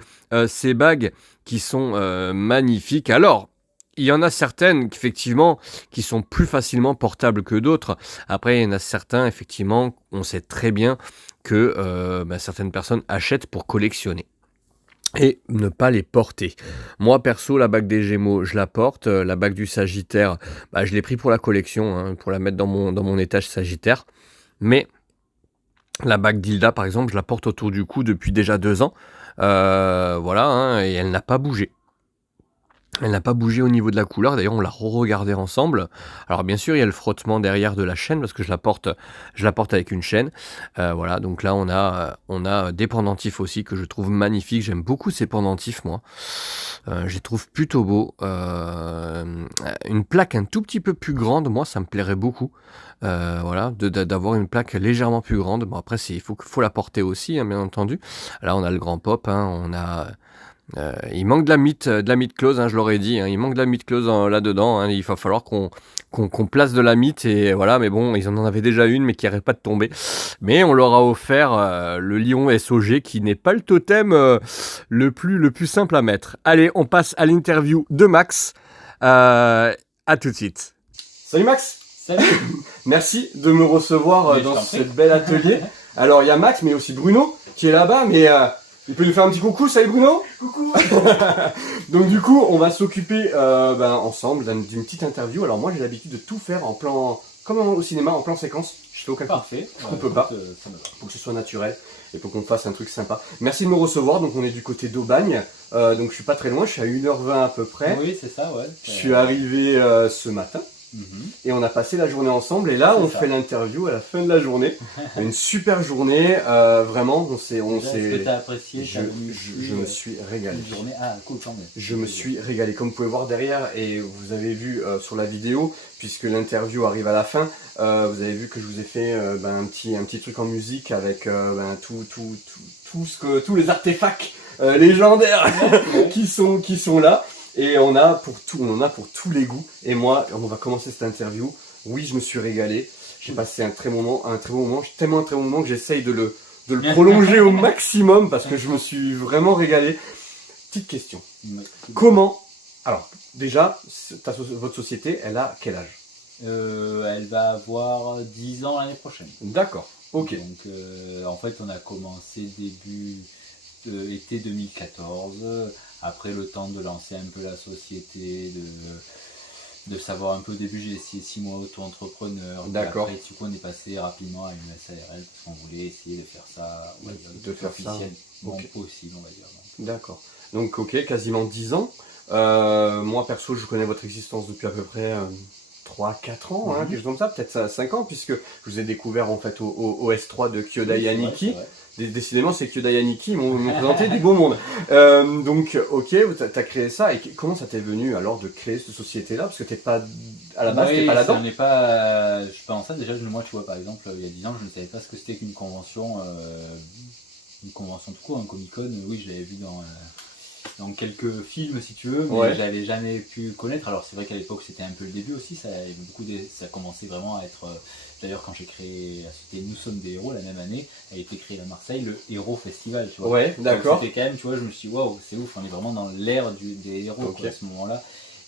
ces bagues qui sont magnifiques. Alors, il y en a certaines, effectivement, qui sont plus facilement portables que d'autres. Après, il y en a certains, effectivement, on sait très bien que certaines personnes achètent pour collectionner et ne pas les porter. Moi perso, la bague des Gémeaux, je la porte. La bague du Sagittaire, je l'ai pris pour la collection, hein, pour la mettre dans mon étage Sagittaire. Mais la bague d'Hilda, par exemple, je la porte autour du cou depuis déjà 2 ans. Voilà, hein, et elle n'a pas bougé. Elle n'a pas bougé au niveau de la couleur, d'ailleurs on l'a re-regardé ensemble. Alors bien sûr il y a le frottement derrière de la chaîne parce que je la porte avec une chaîne. Voilà, donc là on a des pendentifs aussi que je trouve magnifiques. J'aime beaucoup ces pendentifs moi. Je les trouve plutôt beaux. Une plaque un tout petit peu plus grande, moi ça me plairait beaucoup. Voilà, d'avoir une plaque légèrement plus grande. Bon après il faut la porter aussi, hein, bien entendu. Là on a le grand pop, hein, on a... il manque de la mythe close, hein, je l'aurais dit, hein, il manque de la mythe close là-dedans, hein, il va falloir qu'on place de la mythe et voilà, mais bon, ils en avaient déjà une mais qui n'arrête pas de tomber. Mais on leur a offert le lion SOG qui n'est pas le totem le plus simple à mettre. Allez, on passe à l'interview de Max. À tout de suite. Salut Max. Salut. Merci de me recevoir dans ce bel atelier. Alors il y a Max mais aussi Bruno qui est là-bas, mais... il peut nous faire un petit coucou, salut Bruno. Coucou. Donc du coup, on va s'occuper ensemble d'une petite interview. Alors moi, j'ai l'habitude de tout faire en plan, comme au cinéma, en plan séquence. Je fais aucun Parfait. On peut pas. Ça me va. Pour que ce soit naturel et pour qu'on fasse un truc sympa. Merci de me recevoir. Donc on est du côté d'Aubagne. Donc je suis pas très loin, je suis à 1h20 à peu près. Oui, c'est ça, ouais. Je suis arrivé ce matin. Et on a passé la journée ensemble et là on fait l'interview à la fin de la journée. Une super journée, vraiment. Est-ce que t'as apprécié je me suis régalé. Une journée, cool, quand même. Je me suis régalé, comme vous pouvez voir derrière et vous avez vu sur la vidéo, puisque l'interview arrive à la fin, vous avez vu que je vous ai fait un petit truc en musique avec tous les artefacts légendaires qui sont là. Et on a pour tous les goûts. Et moi, on va commencer cette interview. Oui, je me suis régalé. J'ai passé un très bon moment, tellement un très bon moment que j'essaye de le prolonger au maximum parce que je me suis vraiment régalé. Petite question. Comment... Alors, déjà, votre société, elle a quel âge? Elle va avoir 10 ans l'année prochaine. D'accord, ok. Donc, en fait, on a commencé début été 2014. Après le temps de lancer un peu la société, de savoir un peu au début, j'ai essayé 6 mois auto-entrepreneur. D'accord. Après, du coup, on est passé rapidement à une SARL parce qu'on voulait essayer de faire ça officiellement possible, on va dire. D'accord. Donc, ok, quasiment 10 ans. Moi, perso, je connais votre existence depuis à peu près 3-4 ans, quelque chose comme ça, peut-être 5 ans, puisque je vous ai découvert en fait au S3 de Kyodai Aniki. Décidément, c'est Kyodai Aniki, ils m'ont présenté du beau monde. Donc, ok, tu as créé ça. Et comment ça t'est venu alors de créer cette société-là? Parce que t'es pas, à la base, t'es pas là-dedans. Je suis pas en ça. Déjà, moi, tu vois, par exemple, il y a 10 ans, je ne savais pas ce que c'était qu'une convention. Une convention de cours, un Comic-Con. Oui, je l'avais vu dans quelques films, si tu veux, mais je l'avais jamais pu connaître. Alors, c'est vrai qu'à l'époque, c'était un peu le début aussi. Ça commençait vraiment à être... D'ailleurs, quand j'ai créé la société Nous Sommes des Héros la même année, a été créé à Marseille le Héros Festival, tu vois. Ouais, d'accord. C'était quand même, tu vois, je me suis dit, waouh, c'est ouf, on est vraiment dans l'ère des héros quoi, à ce moment-là.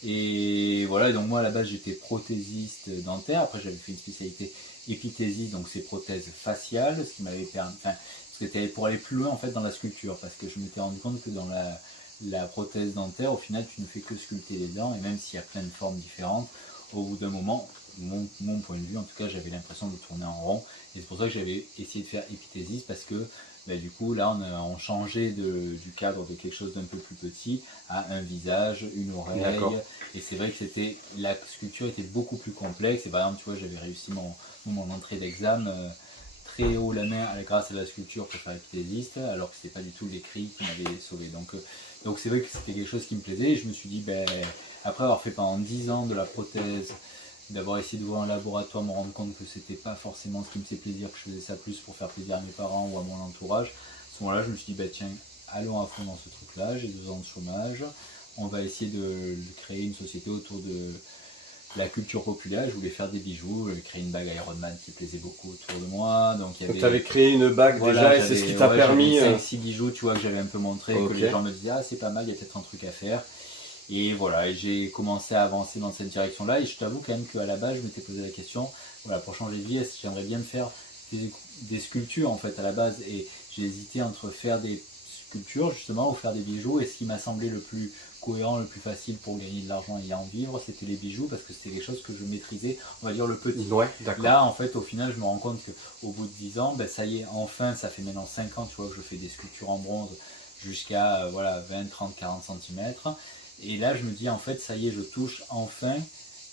Et voilà, donc moi à la base j'étais prothésiste dentaire, après j'avais fait une spécialité épithésie, donc c'est prothèses faciales, ce qui m'avait permis, parce que c'était pour aller plus loin en fait dans la sculpture, parce que je m'étais rendu compte que dans la prothèse dentaire, au final tu ne fais que sculpter les dents, et même s'il y a plein de formes différentes, au bout d'un moment, mon point de vue en tout cas, j'avais l'impression de tourner en rond, et c'est pour ça que j'avais essayé de faire épithésie, parce que du coup là on changeait du cadre de quelque chose d'un peu plus petit à un visage, une oreille, et c'est vrai que la sculpture était beaucoup plus complexe, et par exemple tu vois j'avais réussi mon entrée d'examen très haut la main grâce à la sculpture pour faire Epictésiste, alors que c'était pas du tout l'écrit qui m'avait sauvé. Donc c'est vrai que c'était quelque chose qui me plaisait, et je me suis dit, après avoir fait pendant 10 ans de la prothèse, d'avoir essayé d'ouvrir un laboratoire, me rendre compte que c'était pas forcément ce qui me faisait plaisir, que je faisais ça plus pour faire plaisir à mes parents ou à mon entourage, à ce moment-là je me suis dit, tiens, allons à fond dans ce truc-là, j'ai 2 ans de chômage, on va essayer de créer une société autour de la culture populaire. Je voulais faire des bijoux, créer une bague Iron Man qui plaisait beaucoup autour de moi. Donc tu avais créé une bague déjà, et c'est ce qui t'a permis... 5-6 bijoux, tu vois, que j'avais un peu montré, que les gens me disaient, ah c'est pas mal, il y a peut-être un truc à faire. Et voilà, et j'ai commencé à avancer dans cette direction-là, et je t'avoue quand même qu'à la base, je m'étais posé la question, voilà, pour changer de vie, j'aimerais bien me faire des sculptures en fait à la base, et j'ai hésité entre faire des sculptures justement ou faire des bijoux, et ce qui m'a semblé le plus cohérent, le plus facile pour gagner de l'argent et en vivre, c'était les bijoux, parce que c'était quelque chose que je maîtrisais, on va dire le petit. Ouais, là en fait au final je me rends compte qu'au bout de 10 ans, ça y est, enfin ça fait maintenant 5 ans tu vois, que je fais des sculptures en bronze jusqu'à voilà, 20, 30, 40 cm, et là je me dis en fait ça y est, je touche enfin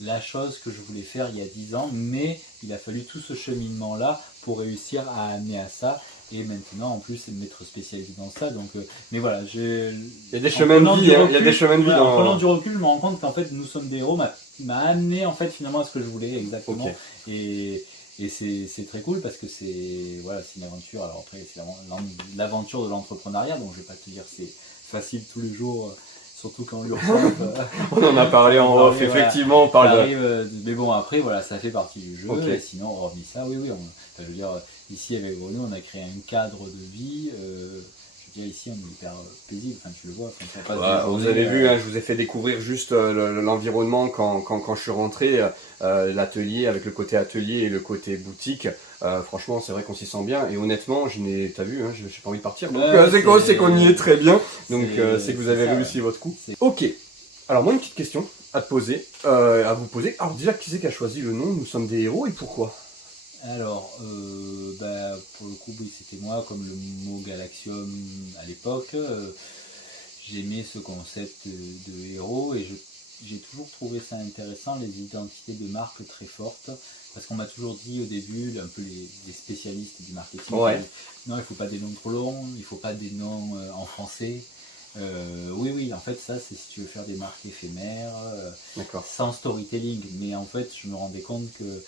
la chose que je voulais faire il y a 10 ans, mais il a fallu tout ce cheminement là pour réussir à amener à ça. Et maintenant, en plus, m'être spécialisé dans ça. Donc, mais voilà, il y a des chemins de vie. Il y a des chemins de vie. En prenant du recul, je me rends compte qu'en fait, nous sommes des héros m'a amené en fait finalement à ce que je voulais exactement. Et c'est très cool parce que c'est une aventure. Alors après, c'est l'aventure de l'entrepreneuriat. Donc je vais pas te dire c'est facile tous les jours. Surtout quand l'URSSAF... on en a parlé en off, effectivement, on parle mais bon, après, voilà, ça fait partie du jeu. Et sinon, hormis ça, oui, je veux dire, ici avec Renaud, on a créé un cadre de vie. Je veux dire, ici, on est hyper paisible, enfin, tu le vois. Vous avez vu, je vous ai fait découvrir juste l'environnement quand je suis rentré, l'atelier, avec le côté atelier et le côté boutique. Franchement, c'est vrai qu'on s'y sent bien, et honnêtement, t'as vu, j'ai pas envie de partir, donc c'est qu'on y est très bien, donc c'est que vous avez réussi votre coup. Ok, alors moi une petite question à vous poser. Alors déjà, qui c'est qui a choisi le nom Nous sommes des héros, et pourquoi? Alors, pour le coup, oui, c'était moi, comme le mot Galaxium à l'époque. J'aimais ce concept de héros, et j'ai toujours trouvé ça intéressant, les identités de marque très fortes, parce qu'on m'a toujours dit au début, un peu les spécialistes du marketing, non, il ne faut pas des noms trop longs, il ne faut pas des noms en français. Oui, en fait, ça, c'est si tu veux faire des marques éphémères, sans storytelling. Mais en fait, je me rendais compte que,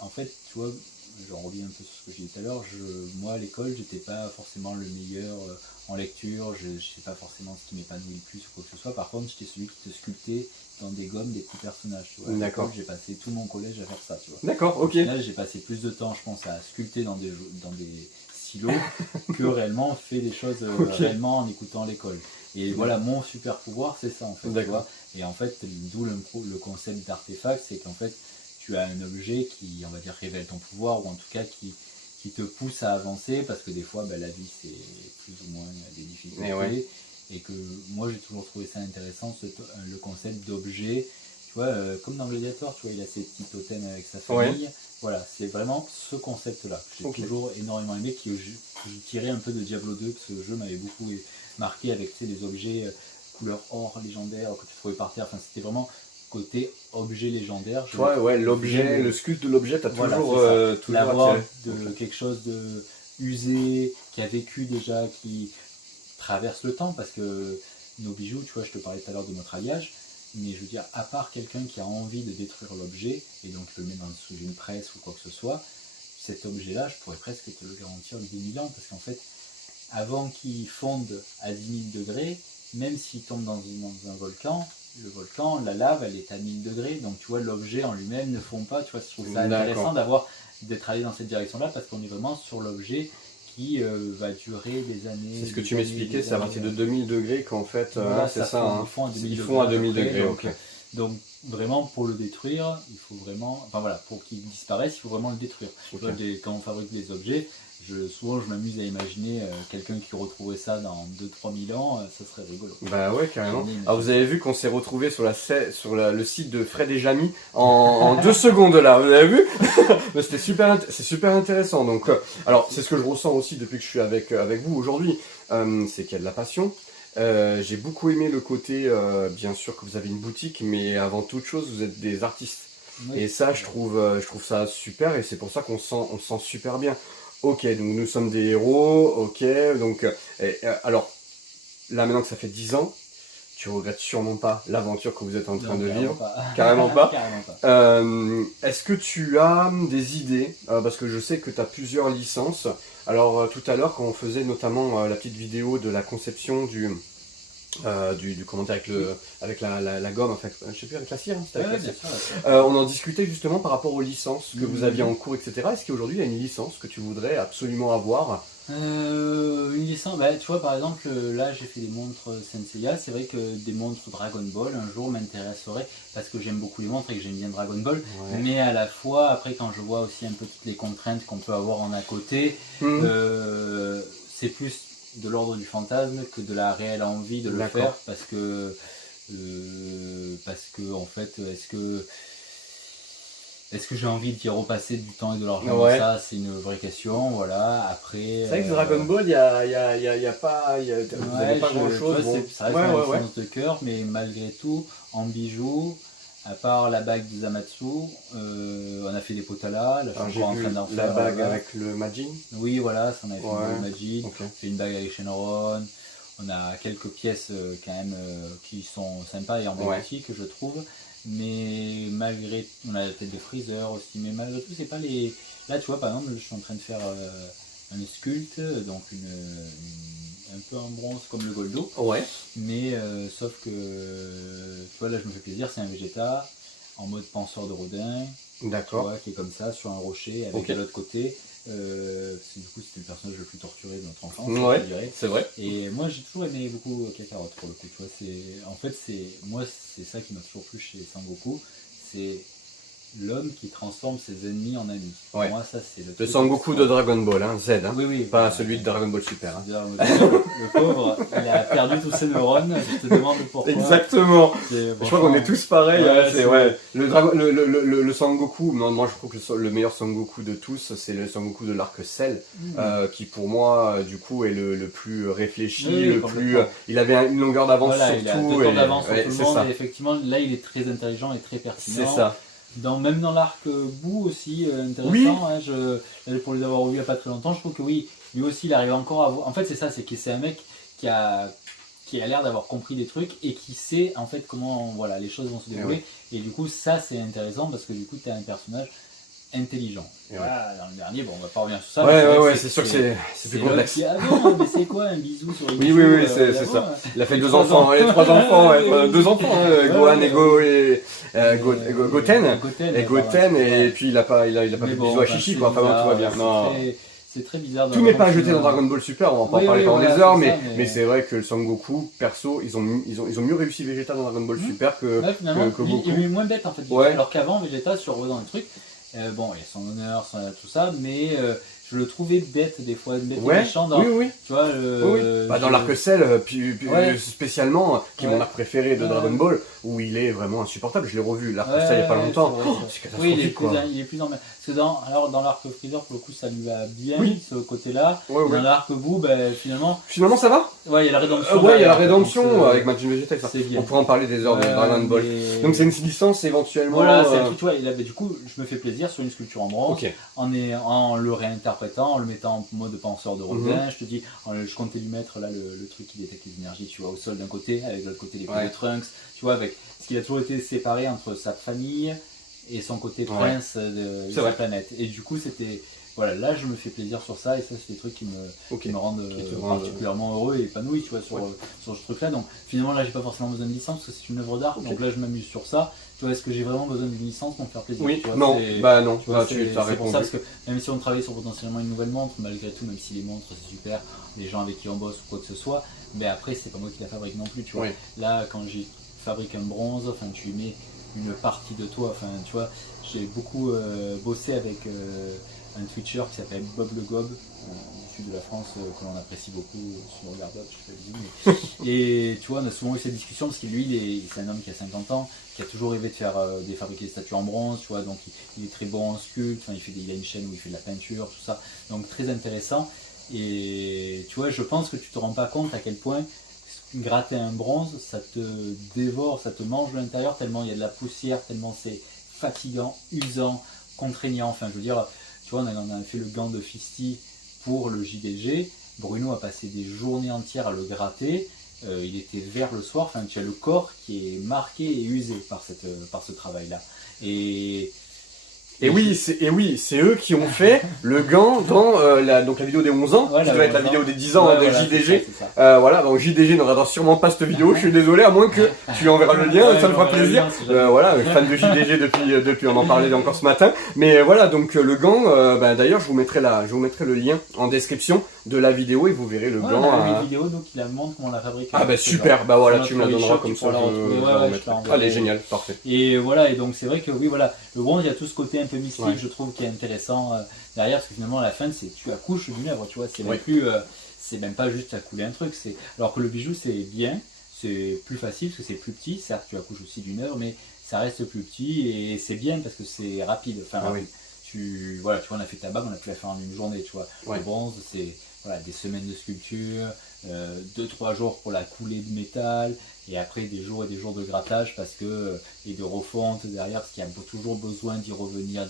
en fait, tu vois, j'en reviens un peu sur ce que j'ai dit tout à l'heure, moi, à l'école, j'étais pas forcément le meilleur en lecture, je sais pas forcément ce qui m'épanouit le plus ou quoi que ce soit. Par contre, j'étais celui qui te sculptait dans des gommes des petits personnages, tu vois. D'accord. J'ai passé tout mon collège à faire ça, tu vois. D'accord, ok. Là, j'ai passé plus de temps, je pense, à sculpter dans des silos que réellement fait des choses réellement en écoutant l'école. Et voilà, mon super pouvoir, c'est ça, en fait, tu vois. Et en fait, d'où le concept d'artefact, c'est qu'en fait, tu as un objet qui, on va dire, révèle ton pouvoir, ou en tout cas qui te pousse à avancer, parce que des fois, la vie, c'est plus ou moins des difficultés. Et que moi, j'ai toujours trouvé ça intéressant, le concept d'objet. Tu vois, comme dans Gladiator, tu vois, il a ses petits totems avec sa famille. Voilà, c'est vraiment ce concept-là que j'ai toujours énormément aimé, que j'ai tiré un peu de Diablo 2, que ce jeu m'avait beaucoup marqué avec des objets couleur or légendaire que tu trouvais par terre. Enfin, c'était vraiment côté objet légendaire. L'objet, le sculpte de l'objet, t'as toujours l'avoir de quelque chose de usé, qui a vécu déjà, qui traverse le temps, parce que nos bijoux, tu vois, je te parlais tout à l'heure de notre alliage, mais je veux dire, à part quelqu'un qui a envie de détruire l'objet, et donc le met sous une presse ou quoi que ce soit, cet objet-là, je pourrais presque te le garantir 10 000 ans, parce qu'en fait, avant qu'il fonde à 10 000 degrés, même s'il tombe dans un volcan, le volcan, la lave, elle est à 1000 degrés, donc tu vois, l'objet en lui-même ne fond pas, tu vois, je trouve ça intéressant d'être allé dans cette direction-là, parce qu'on est vraiment sur l'objet qui va durer des années. C'est ce que tu m'expliquais, c'est à partir de 2000 degrés qu'en fait, c'est ça. Ils font à 2000 degrés. Donc vraiment, pour le détruire, il faut vraiment, pour qu'il disparaisse, il faut vraiment le détruire. Quand on fabrique des objets, souvent je m'amuse à imaginer quelqu'un qui retrouverait ça dans 2-3 000 ans, ça serait rigolo. Bah ouais, carrément. Alors vous avez vu qu'on s'est retrouvé sur le site de Fred et Jamy en 2 secondes là, vous avez vu? C'est super intéressant. Donc, alors c'est ce que je ressens aussi depuis que je suis avec vous aujourd'hui, c'est qu'il y a de la passion. J'ai beaucoup aimé le côté, bien sûr que vous avez une boutique, mais avant toute chose, vous êtes des artistes. Oui. Et ça, je trouve ça super, et c'est pour ça on se sent super bien. Ok, donc nous sommes des héros, ok, donc... alors, là maintenant que ça fait 10 ans, tu regrettes sûrement pas l'aventure que vous êtes en train de vivre. Carrément pas. Carrément pas. Est-ce que tu as des idées, parce que je sais que tu as plusieurs licences. Alors tout à l'heure, quand on faisait notamment la petite vidéo de la conception du comment dire, avec la gomme, en fait, je sais plus, avec la cire, hein, c'était avec la cire. On en discutait justement par rapport aux licences que vous aviez en cours, etc. Est-ce qu'aujourd'hui il y a une licence que tu voudrais absolument avoir? Une licence, bah, tu vois, par exemple, là j'ai fait des montres Senseiya. C'est vrai que des montres Dragon Ball un jour m'intéresseraient parce que j'aime beaucoup les montres et que j'aime bien Dragon Ball. Ouais. Mais à la fois, après, quand je vois aussi un peu toutes les contraintes qu'on peut avoir en à côté, c'est plus de l'ordre du fantasme que de la réelle envie de le faire, parce que en fait, est-ce que j'ai envie d'y repasser du temps et de l'argent? Ça, c'est une vraie question, voilà. Après... C'est vrai que Dragon Ball, il y a pas... vous n'avez pas grand-chose. Ça reste une licence de cœur, mais malgré tout, en bijoux, à part la bague de Zamatsu, on a fait des Potala. Là, j'ai vu la bague avec le Majin. Oui, voilà, ça on a fait le Majin. Okay. On fait une bague avec Shenron. On a quelques pièces quand même qui sont sympas et emblématiques, je trouve. Mais malgré, on a peut-être des Freezer aussi, mais malgré tout, c'est pas les... Là, tu vois, par exemple, je suis en train de faire un sculpte, donc un peu en bronze comme le Goldo. Ouais. Mais sauf que, tu vois, là, je me fais plaisir, c'est un Vegeta en mode penseur de Rodin. D'accord. Tu vois, qui est comme ça, sur un rocher, avec de l'autre côté. Du coup, c'était le personnage le plus torturé de notre enfance. Ouais, c'est vrai. Et moi, j'ai toujours aimé beaucoup Kakarot pour le coup. Tu vois, en fait, moi, c'est ça qui m'a toujours plu chez Sangoku. C'est l'homme qui transforme ses ennemis en amis. Ouais. Pour moi, ça, c'est le Sangoku de Dragon Ball, hein, Z. Hein. Oui, pas celui de Dragon Ball Super. Hein. Le pauvre, il a perdu tous ses neurones. Je te demande pourquoi. Exactement. Je crois qu'on est tous pareils. Le Sangoku, moi je trouve que le meilleur Sangoku de tous, c'est le Sangoku de l'arc Cell, qui pour moi, du coup, est le plus réfléchi, il avait une longueur d'avance sur tout. Il a 2 temps d'avance sur tout le monde, et effectivement, là, il est très intelligent et très pertinent. C'est ça. Même dans l'arc Boo aussi, intéressant, oui. Pour les avoir vus il n'y a pas très longtemps, je trouve que oui, lui aussi il arrive encore à voir. En fait, c'est ça, c'est que c'est un mec qui a l'air d'avoir compris des trucs et qui sait en fait comment les choses vont se dérouler. Et du coup, ça c'est intéressant parce que du coup, tu as un personnage intelligent. Voilà, dans le dernier, on va pas revenir sur ça. C'est sûr que c'est plus complexe. Mais c'est quoi un bisou sur les bisous? Oui, c'est ça. Il a fait 2 enfants, 3 enfants, 2 enfants, Gohan et Goten, et puis il a pas fait de bisous à Chichi, quoi. Enfin, tout va bien. C'est très bizarre. Tout n'est pas à jeter dans Dragon Ball Super, on va en parler pendant des heures, mais c'est vrai que le Sangoku, perso, ils ont mieux réussi Vegeta dans Dragon Ball Super que Goku. Il est moins bête en fait. Alors qu'avant, Vegeta, dans le truc, il y a son honneur, tout ça, mais je le trouvais bête des fois, méchant dans... Oui. Tu vois, dans l'arc Cell, spécialement, qui est mon arc préféré de Dragon Ball, où il est vraiment insupportable. Je l'ai revu, l'arc Cell il n'y a pas longtemps. C'est catastrophique. Il est plus en... Parce que dans l'arc Freezer, pour le coup, ça lui va bien, ce côté-là. Dans l'arc Boo, Finalement, ça va. Il y a la rédemption. Il y a la rédemption avec Majin Vegeta. On pourra en parler des heures de Dragon Ball. Donc c'est une licence éventuellement... Voilà, c'est un truc, tu vois, du coup, je me fais plaisir sur une sculpture en bronze, en le réinterprétant, en le mettant en mode penseur de Rodin. Je te dis, je comptais lui mettre là le truc qui détecte les énergies, tu vois, au sol d'un côté, avec de l'autre côté les poils de Trunks, tu vois, avec ce qu'il a toujours été séparé entre sa famille et son côté prince de sa planète. Et du coup, c'était... Voilà, là je me fais plaisir sur ça, et ça c'est des trucs qui me rendent particulièrement heureux et épanoui, tu vois, sur ce truc là. Donc finalement là j'ai pas forcément besoin de licence parce que c'est une œuvre d'art, donc là je m'amuse sur ça. Tu vois, est-ce que j'ai vraiment besoin d'une licence pour me faire plaisir? Oui, tu vois, non, tu vois, c'est pour ça, parce que même si on travaille sur potentiellement une nouvelle montre, malgré tout, même si les montres c'est super, les gens avec qui on bosse ou quoi que ce soit, mais après c'est pas moi qui la fabrique non plus, tu vois. Là quand j'ai fabriqué un bronze, enfin tu y mets une partie de toi, enfin tu vois, j'ai beaucoup bossé avec un Twitcher qui s'appelle Bob le Gob, du sud de la France, que l'on apprécie beaucoup sur Regardot, je te le dis. Et tu vois, on a souvent eu cette discussion parce que lui, c'est un homme qui a 50 ans, qui a toujours rêvé de fabriquer des statues en bronze, tu vois, donc il est très bon en sculpte, il a une chaîne où il fait de la peinture, tout ça, donc très intéressant. Et tu vois, je pense que tu te rends pas compte à quel point gratter un bronze, ça te dévore, ça te mange de l'intérieur, tellement il y a de la poussière, tellement c'est fatigant, usant, contraignant. Enfin, je veux dire, tu vois, on a fait le gant de Fisty pour le JDG. Bruno a passé des journées entières à le gratter. Il était vert le soir. Enfin, tu as le corps qui est marqué et usé par ce travail-là. Et oui, c'est eux qui ont fait le gant dans la vidéo des 11 ans, qui doit être la vidéo des 10 ans de JDG. C'est ça. Voilà, donc JDG ne regardera sûrement pas cette vidéo, je suis désolé, à moins que tu lui enverras le lien, ça me fera plaisir. Voilà, fan de JDG depuis on en parlait encore ce matin. Mais voilà, donc le gant, d'ailleurs je vous mettrai le lien en description de la vidéo et vous verrez le gant. On a une vidéo donc il la montre comment on l'a fabriqué. Ah bah super, bah voilà, tu me la donneras comme ça. Allez, génial, parfait. Et voilà, et donc c'est vrai que oui, voilà, le bronze, il y a tout ce côté un peu mystique, je trouve, qui est intéressant derrière, parce que finalement à la fin c'est tu accouches d'une œuvre, tu vois, c'est même plus, c'est même pas juste à couler un truc, alors que le bijou c'est bien, c'est plus facile parce que c'est plus petit, certes tu accouches aussi d'une œuvre, mais ça reste plus petit et c'est bien parce que c'est rapide, enfin rapide. Tu vois, on a fait ta bague, on a pu la faire en une journée, tu vois. Le bronze, c'est des semaines de sculpture, 2-3 jours pour la couler de métal, et après des jours et des jours de grattage et de refonte derrière, parce qu'il y a toujours besoin d'y revenir,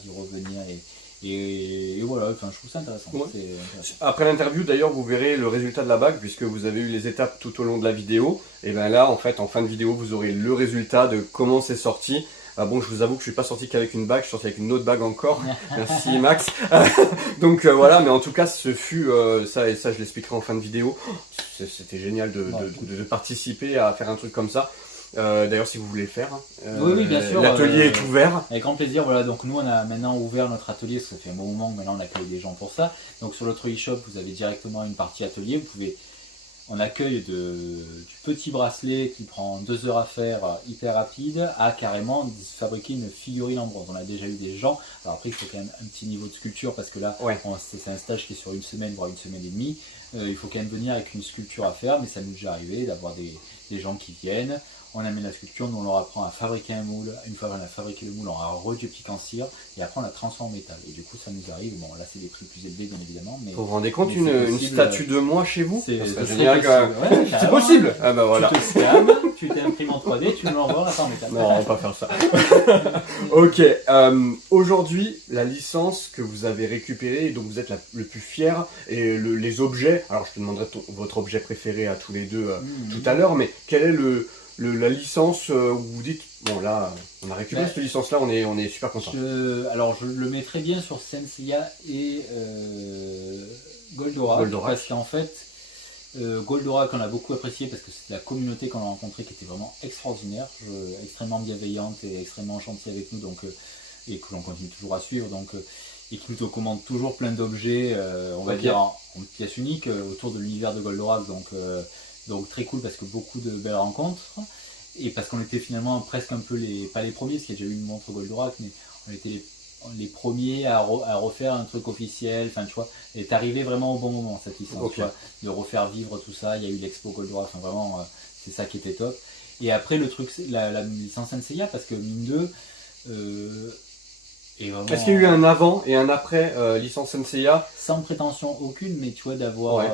et voilà, enfin, je trouve ça intéressant. Après l'interview, d'ailleurs, vous verrez le résultat de la bague, puisque vous avez eu les étapes tout au long de la vidéo. Et bien là, en fait, en fin de vidéo, vous aurez le résultat de comment c'est sorti. Ah bon, je vous avoue que je suis pas sorti qu'avec une bague, je suis sorti avec une autre bague encore. Merci Max. Donc voilà, mais en tout cas, ce fut ça, et ça je l'expliquerai en fin de vidéo. C'était génial de participer à faire un truc comme ça. D'ailleurs, si vous voulez le faire, oui, bien sûr. L'atelier est ouvert. Avec grand plaisir. Voilà, donc nous on a maintenant ouvert notre atelier, parce que ça fait un bon moment que maintenant on accueille des gens pour ça. Donc sur notre e-shop, vous avez directement une partie atelier. On accueille du petit bracelet qui prend 2 heures à faire, hyper rapide, à carrément fabriquer une figurine en bronze. On a déjà eu des gens, alors après il faut quand même un petit niveau de sculpture, parce que là c'est un stage qui est sur une semaine, voire une semaine et demie. Il faut quand même venir avec une sculpture à faire, mais ça nous est déjà arrivé d'avoir des gens qui viennent. On amène la sculpture, nous on leur apprend à fabriquer un moule. Une fois qu'on a fabriqué le moule, on a reduplique en cire et après on la transforme en métal. Et du coup ça nous arrive, bon là c'est des prix plus élevés bien évidemment. Mais vous vous rendez compte, une statue de moi chez vous? C'est génial, c'est possible. Ah bah voilà. Tu te scannes, tu t'imprimes en 3D, tu nous l'envoies en métal. Non, on va pas faire ça. Ok, aujourd'hui la licence que vous avez récupérée, dont vous êtes le plus fier, et les objets, alors je te demanderai votre objet préféré à tous les deux tout à l'heure, mais quel est la licence où vous dites, bon là, on a récupéré cette licence-là, on est super content. Alors je le mettrais bien sur Senseiya et Goldorak, parce qu'en fait, Goldorak on a beaucoup apprécié parce que c'est la communauté qu'on a rencontrée qui était vraiment extraordinaire, extrêmement bienveillante et extrêmement gentille avec nous, donc, et que l'on continue toujours à suivre, donc, et qui nous commande toujours plein d'objets, on va dire en pièces uniques autour de l'univers de Goldorak, donc très cool parce que beaucoup de belles rencontres, et parce qu'on était finalement presque un peu pas les premiers, parce qu'il y a déjà eu une montre Goldorak, mais on était les premiers à refaire un truc officiel, enfin tu vois, et est arrivé vraiment au bon moment cette licence, tu vois, de refaire vivre tout ça. Il y a eu l'expo Goldorak, enfin vraiment c'est ça qui était top. Et après le truc, la licence Senseiya, parce que mine 2, est-ce qu'il y a eu un avant et un après licence Senseiya? Sans prétention aucune, mais tu vois, d'avoir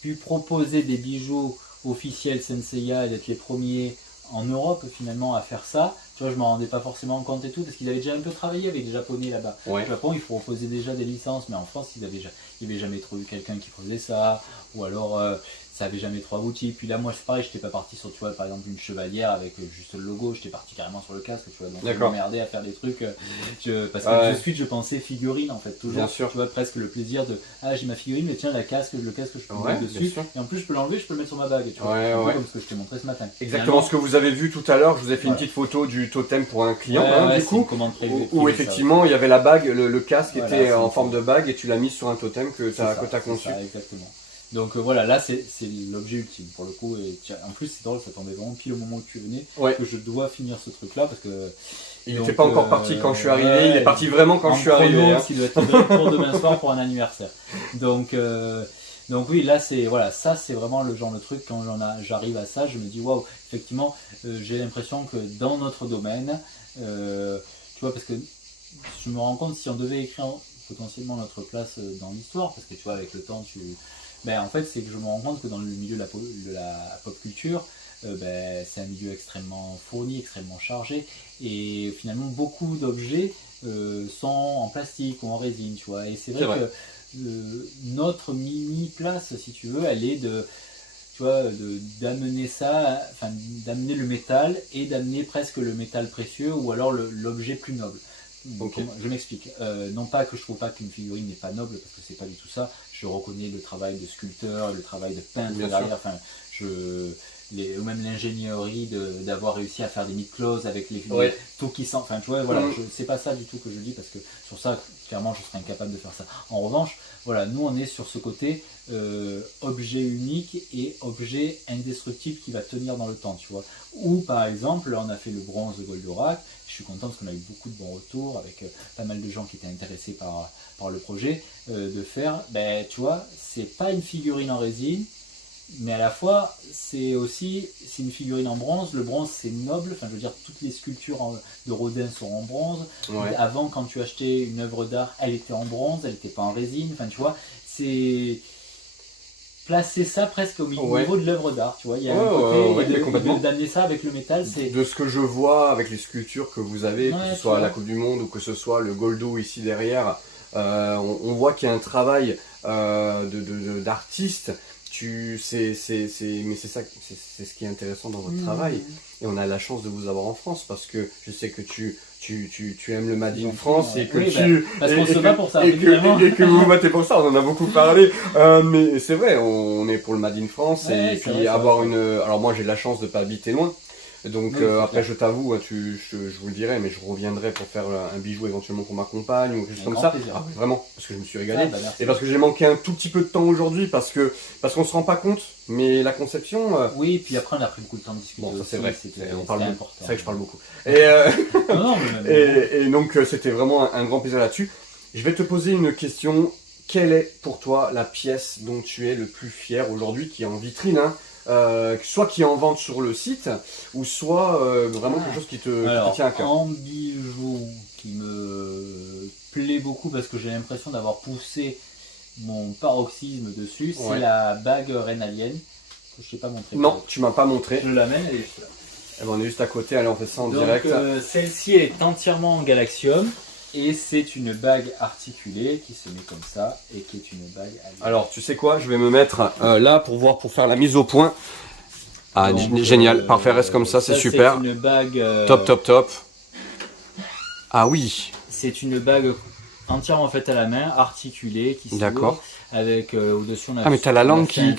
pu proposer des bijoux officiels Senseiya et d'être les premiers en Europe finalement à faire ça. Tu vois, je m'en rendais pas forcément compte et tout, parce qu'ils avaient déjà un peu travaillé avec les Japonais là-bas. Au Japon, ils proposaient déjà des licences, mais en France, il n'y avait jamais trop eu quelqu'un qui faisait ça, ou alors ça avait jamais trop abouti. Puis là, moi, c'est pareil, j'étais pas parti sur, tu vois, par exemple, une chevalière avec juste le logo, j'étais parti carrément sur le casque, tu vois, donc je m'emmerdais à faire des trucs, parce que de suite, je pensais figurine, en fait, toujours, tu vois, presque le plaisir de, j'ai ma figurine, mais tiens, le casque, je peux le mettre dessus, et en plus, je peux l'enlever, je peux le mettre sur ma bague, tu vois, un peu comme ce que je t'ai montré ce matin. Exactement ce que vous avez vu tout à l'heure, je vous ai fait une petite photo du totem pour un client, du coup, où effectivement, il y avait la bague, le casque était en forme de bague, et tu l'as mis sur un totem que tu as conçu. Exactement. Donc voilà, là c'est l'objet ultime pour le coup, et en plus c'est drôle, ça tombait vraiment pile au moment où tu venais, que je dois finir ce truc là, parce que... Il n'était pas encore parti quand je suis arrivé, il est parti vraiment quand je suis arrivé. Il doit être livré pour demain soir pour un anniversaire. Donc oui, là c'est ça c'est vraiment le genre de truc, quand j'arrive à ça, je me dis waouh, effectivement j'ai l'impression que dans notre domaine, tu vois, parce que je me rends compte, si on devait écrire potentiellement notre place dans l'histoire, parce que tu vois avec le temps en fait c'est que je me rends compte que dans le milieu de la pop culture, c'est un milieu extrêmement fourni, extrêmement chargé, et finalement beaucoup d'objets sont en plastique ou en résine, tu vois. Et c'est vrai que notre mini place, si tu veux, elle est d'amener ça, enfin d'amener le métal et d'amener presque le métal précieux ou alors l'objet plus noble. Okay. Je m'explique. Non pas que je trouve pas qu'une figurine n'est pas noble, parce que c'est pas du tout ça. Je reconnais le travail de sculpteur, le travail de peintre derrière. Enfin, ou même l'ingénierie d'avoir réussi à faire des mid-close avec tout qui sent. Enfin, tu vois, voilà, c'est pas ça du tout que je dis, parce que sur ça, clairement, je serais incapable de faire ça. En revanche, voilà, nous on est sur ce côté objet unique et objet indestructible qui va tenir dans le temps, tu vois. Ou par exemple, on a fait le bronze de Goldorak. Je suis content parce qu'on a eu beaucoup de bons retours avec pas mal de gens qui étaient intéressés par le projet de faire. Tu vois, c'est pas une figurine en résine, mais à la fois c'est une figurine en bronze. Le bronze c'est noble, enfin je veux dire toutes les sculptures de Rodin sont en bronze. Avant, quand tu achetais une œuvre d'art, elle était en bronze, elle n'était pas en résine. Enfin tu vois, c'est placer ça presque au niveau de l'œuvre d'art, tu vois. Il y a un côté d'amener ça avec le métal, c'est... De ce que je vois avec les sculptures que vous avez, que ce soit à la Coupe du Monde ou que ce soit le Goldo ici derrière, on voit qu'il y a un travail d'artiste. Mais c'est ça, c'est ce qui est intéressant dans votre travail. Et on a la chance de vous avoir en France, parce que je sais que tu aimes le Made in France et que parce qu'on se bat pour ça, et que vous vous battez pour ça. On en a beaucoup parlé, mais c'est vrai, on est pour le Made in France et puis avoir une. Alors moi j'ai de la chance de pas habiter loin. Donc après je t'avoue, je vous le dirai, mais je reviendrai pour faire un bijou éventuellement pour ma compagne ou quelque chose comme ça. Vraiment, parce que je me suis régalé. Et parce que j'ai manqué un tout petit peu de temps aujourd'hui, parce qu'on se rend pas compte, mais la conception... Oui, puis après on a pris beaucoup de temps de discuter. Bon, ça c'est vrai, on parle beaucoup. C'est vrai que je parle beaucoup. Et donc c'était vraiment un grand plaisir là-dessus. Je vais te poser une question. Quelle est pour toi la pièce dont tu es le plus fier aujourd'hui, qui est en vitrine, soit qui est en vente sur le site, ou soit vraiment quelque chose qui te tient à cœur? En bijou qui me plaît beaucoup parce que j'ai l'impression d'avoir poussé mon paroxysme dessus, c'est la bague rénalienne que je t'ai pas montré. Non, tu m'as pas montré. Je l'amène, elle est juste là. Eh ben, on est juste à côté, allez on fait ça en direct. Celle-ci est entièrement en galaxium. Et c'est une bague articulée qui se met comme ça et qui est une bague à... Alors tu sais quoi, je vais me mettre là pour faire la mise au point. Ah donc, génial, parfait, reste comme ça, c'est super. C'est une bague... Top. Ah oui. C'est une bague entièrement faite à la main, articulée, qui s'ouvre avec au-dessus on a... Ah mais t'as la langue qui...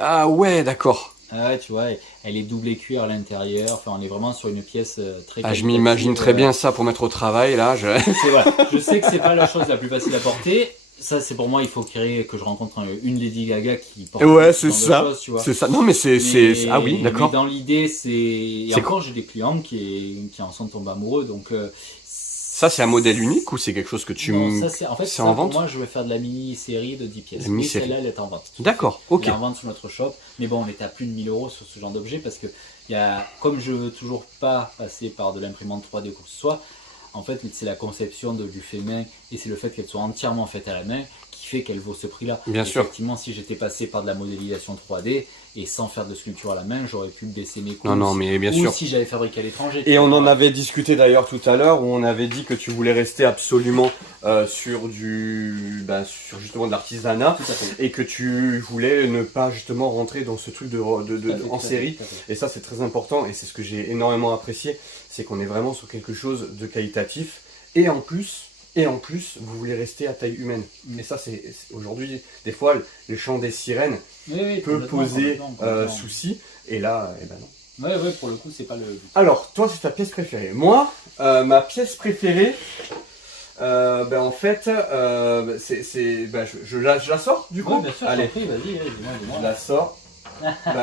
Ah ouais, d'accord. Ah ouais, tu vois, elle est doublée cuir à l'intérieur. Enfin, on est vraiment sur une pièce très... Ah, je m'imagine très bien ça pour mettre au travail, là. Je sais que c'est pas la chose la plus facile à porter. Ça, c'est pour moi, il faut que je rencontre une Lady Gaga qui porte... Ouais, c'est ça. C'est ça. Non, mais c'est... Ah oui, d'accord. Mais dans l'idée, c'est... Et encore, j'ai des clients qui en sont tombés amoureux, donc... Ça, c'est un modèle unique ou c'est quelque chose que tu... Non, ça, c'est en fait, c'est en vente. Pour moi, je vais faire de la mini-série de 10 pièces. Mais celle-là, elle est en vente. D'accord, ok. Elle est en vente sur notre shop. Mais bon, on était à plus de 1000 € sur ce genre d'objet parce que comme je veux toujours pas passer par de l'imprimante 3D ou quoi que ce soit, en fait, c'est la conception du fait main et c'est le fait qu'elle soit entièrement faite à la main qui fait qu'elle vaut ce prix-là. Bien sûr. Effectivement, si j'étais passé par de la modélisation 3D et sans faire de sculpture à la main, j'aurais pu baisser mes coûts. Non, mais bien sûr. Ou si j'avais fabriqué à l'étranger. Et on en avait discuté d'ailleurs tout à l'heure, où on avait dit que tu voulais rester absolument sur justement de l'artisanat, et que tu voulais ne pas justement rentrer dans ce truc en série. Et ça, c'est très important, et c'est ce que j'ai énormément apprécié, c'est qu'on est vraiment sur quelque chose de qualitatif, et en plus, vous voulez rester à taille humaine. Et ça, c'est aujourd'hui, des fois, le chant des sirènes peut poser souci. Et là, non. Ouais, ouais, pour le coup, c'est pas le but. Alors, toi, c'est ta pièce préférée. Moi, ma pièce préférée, en fait, je la sors du coup. Ouais, bien sûr, allez, vas-y, dis-moi. Je la sors.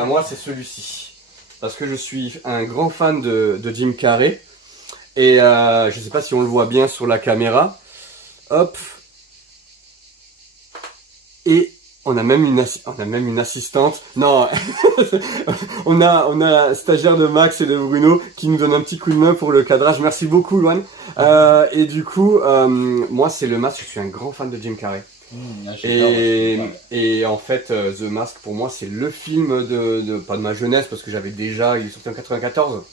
Moi, c'est celui-ci. Parce que je suis un grand fan de Jim Carrey. Et je sais pas si on le voit bien sur la caméra. Hop. Et on a même une assistante. Non, on a stagiaire de Max et de Bruno qui nous donne un petit coup de main pour le cadrage. Merci beaucoup, Luan. Et du coup, moi, c'est le masque. Je suis un grand fan de Jim Carrey. Et en fait, The Mask, pour moi, c'est le film pas de ma jeunesse, parce que il est sorti en 94.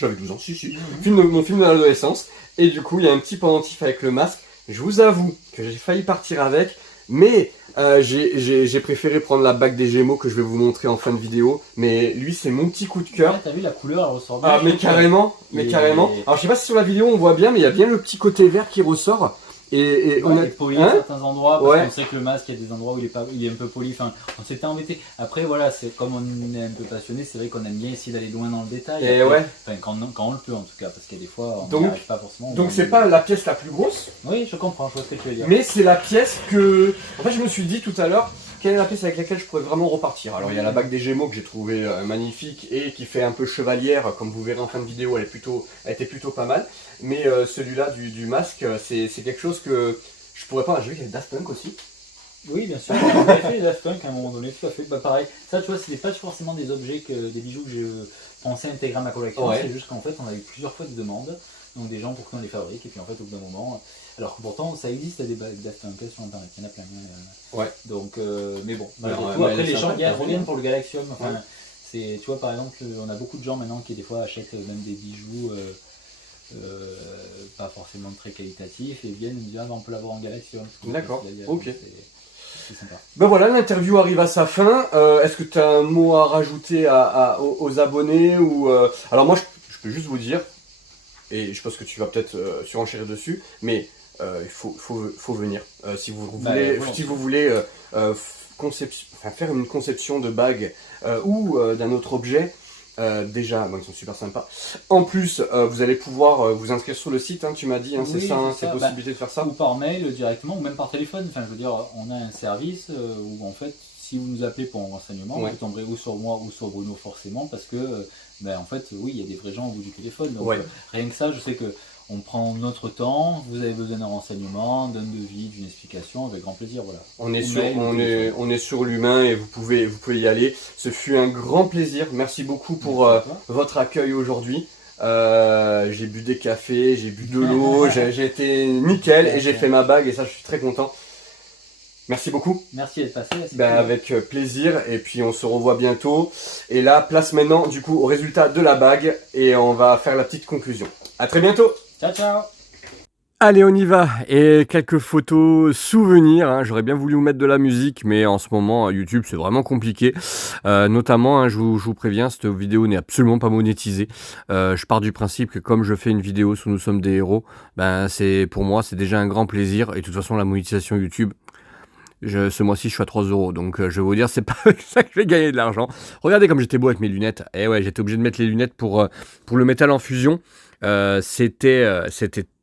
J'avais 12 ans, si. Mon film de l'adolescence. Et du coup, il y a un petit pendentif avec le masque. Je vous avoue que j'ai failli partir avec, mais j'ai préféré prendre la bague des Gémeaux que je vais vous montrer en fin de vidéo. Mais lui, c'est mon petit coup de cœur. Ouais, t'as vu la couleur, elle ressort bien. Ah, mais carrément. Alors, je sais pas si sur la vidéo on voit bien, mais il y a bien le petit côté vert qui ressort. Et on a poli à certains endroits, parce qu'on sait que le masque, il y a des endroits où il est un peu poli. Enfin, on s'était embêté. Après, voilà, c'est comme on est un peu passionné, c'est vrai qu'on aime bien essayer d'aller loin dans le détail. Et après, quand on le peut, en tout cas, parce qu'il y a des fois, on n'y arrive pas forcément. Donc, c'est pas la pièce la plus grosse. Oui, je comprends, je vois ce que tu veux dire. Mais c'est la pièce que. En fait, je me suis dit tout à l'heure, quelle est la pièce avec laquelle je pourrais vraiment repartir. Alors, il y a la bague des Gémeaux que j'ai trouvé magnifique et qui fait un peu chevalière, comme vous verrez en fin de vidéo, elle était plutôt pas mal. Mais celui-là du masque, c'est quelque chose que je pourrais pas. J'ai vu qu'il y avait Daft Punk aussi. Oui, bien sûr. On avait fait les Daft Punk à un moment donné, tout à fait. Bah, pareil, ça, tu vois, c'est pas forcément des objets, des bijoux que je pensais intégrer à ma collection. Ouais. C'est juste qu'en fait, on a eu plusieurs fois des demandes, donc des gens pour qu'on les fabrique, et puis en fait, au bout d'un moment. Alors que pourtant, ça existe des bagues Daft Punk sur internet, il y en a plein. Ouais. Donc, mais bon, après, les gens reviennent pour le Galaxium. Enfin, tu vois, par exemple, on a beaucoup de gens maintenant qui, des fois, achètent même des bijoux. Pas forcément très qualitatifs et viennent me dire on peut l'avoir en Galaxium. D'accord, ok. C'est sympa. Ben voilà, l'interview arrive à sa fin. Est-ce que tu as un mot à rajouter aux abonnés ou Alors moi je peux juste vous dire, et je pense que tu vas peut-être surenchérir dessus, mais il faut venir. Si vous voulez faire une conception de bague ou d'un autre objet, déjà, ils sont super sympas. En plus, vous allez pouvoir vous inscrire sur le site, hein, tu m'as dit, hein, oui, c'est ça, c'est possibilité de faire ça. Ou par mail directement, ou même par téléphone. Enfin, je veux dire, on a un service où en fait, si vous nous appelez pour un renseignement, vous tomberez ou sur moi ou sur Bruno forcément, parce que, en fait, oui, il y a des vrais gens au bout du téléphone. Donc, rien que ça, je sais que on prend notre temps, vous avez besoin d'un renseignement, d'un devis, d'une explication, avec grand plaisir, voilà. On est sur l'humain et vous pouvez y aller. Ce fut un grand plaisir. Merci beaucoup pour votre accueil aujourd'hui. J'ai bu des cafés, j'ai bu de l'eau, j'ai été nickel et j'ai fait ma bague et ça je suis très content. Merci beaucoup. Merci d'être passé. Avec plaisir et puis on se revoit bientôt. Et là, place maintenant du coup au résultat de la bague et on va faire la petite conclusion. À très bientôt. Ciao, ciao. Allez, on y va. Et quelques photos souvenirs. Hein. J'aurais bien voulu vous mettre de la musique, mais en ce moment, YouTube, c'est vraiment compliqué. Notamment, hein, je vous préviens, cette vidéo n'est absolument pas monétisée. Je pars du principe que comme je fais une vidéo sur Nous sommes des héros, pour moi, c'est déjà un grand plaisir. Et de toute façon, la monétisation YouTube, ce mois-ci, je suis à 3 €. Donc, je vais vous dire, c'est pas avec ça que je vais gagner de l'argent. Regardez comme j'étais beau avec mes lunettes. Et ouais, j'étais obligé de mettre les lunettes pour le métal en fusion. C'était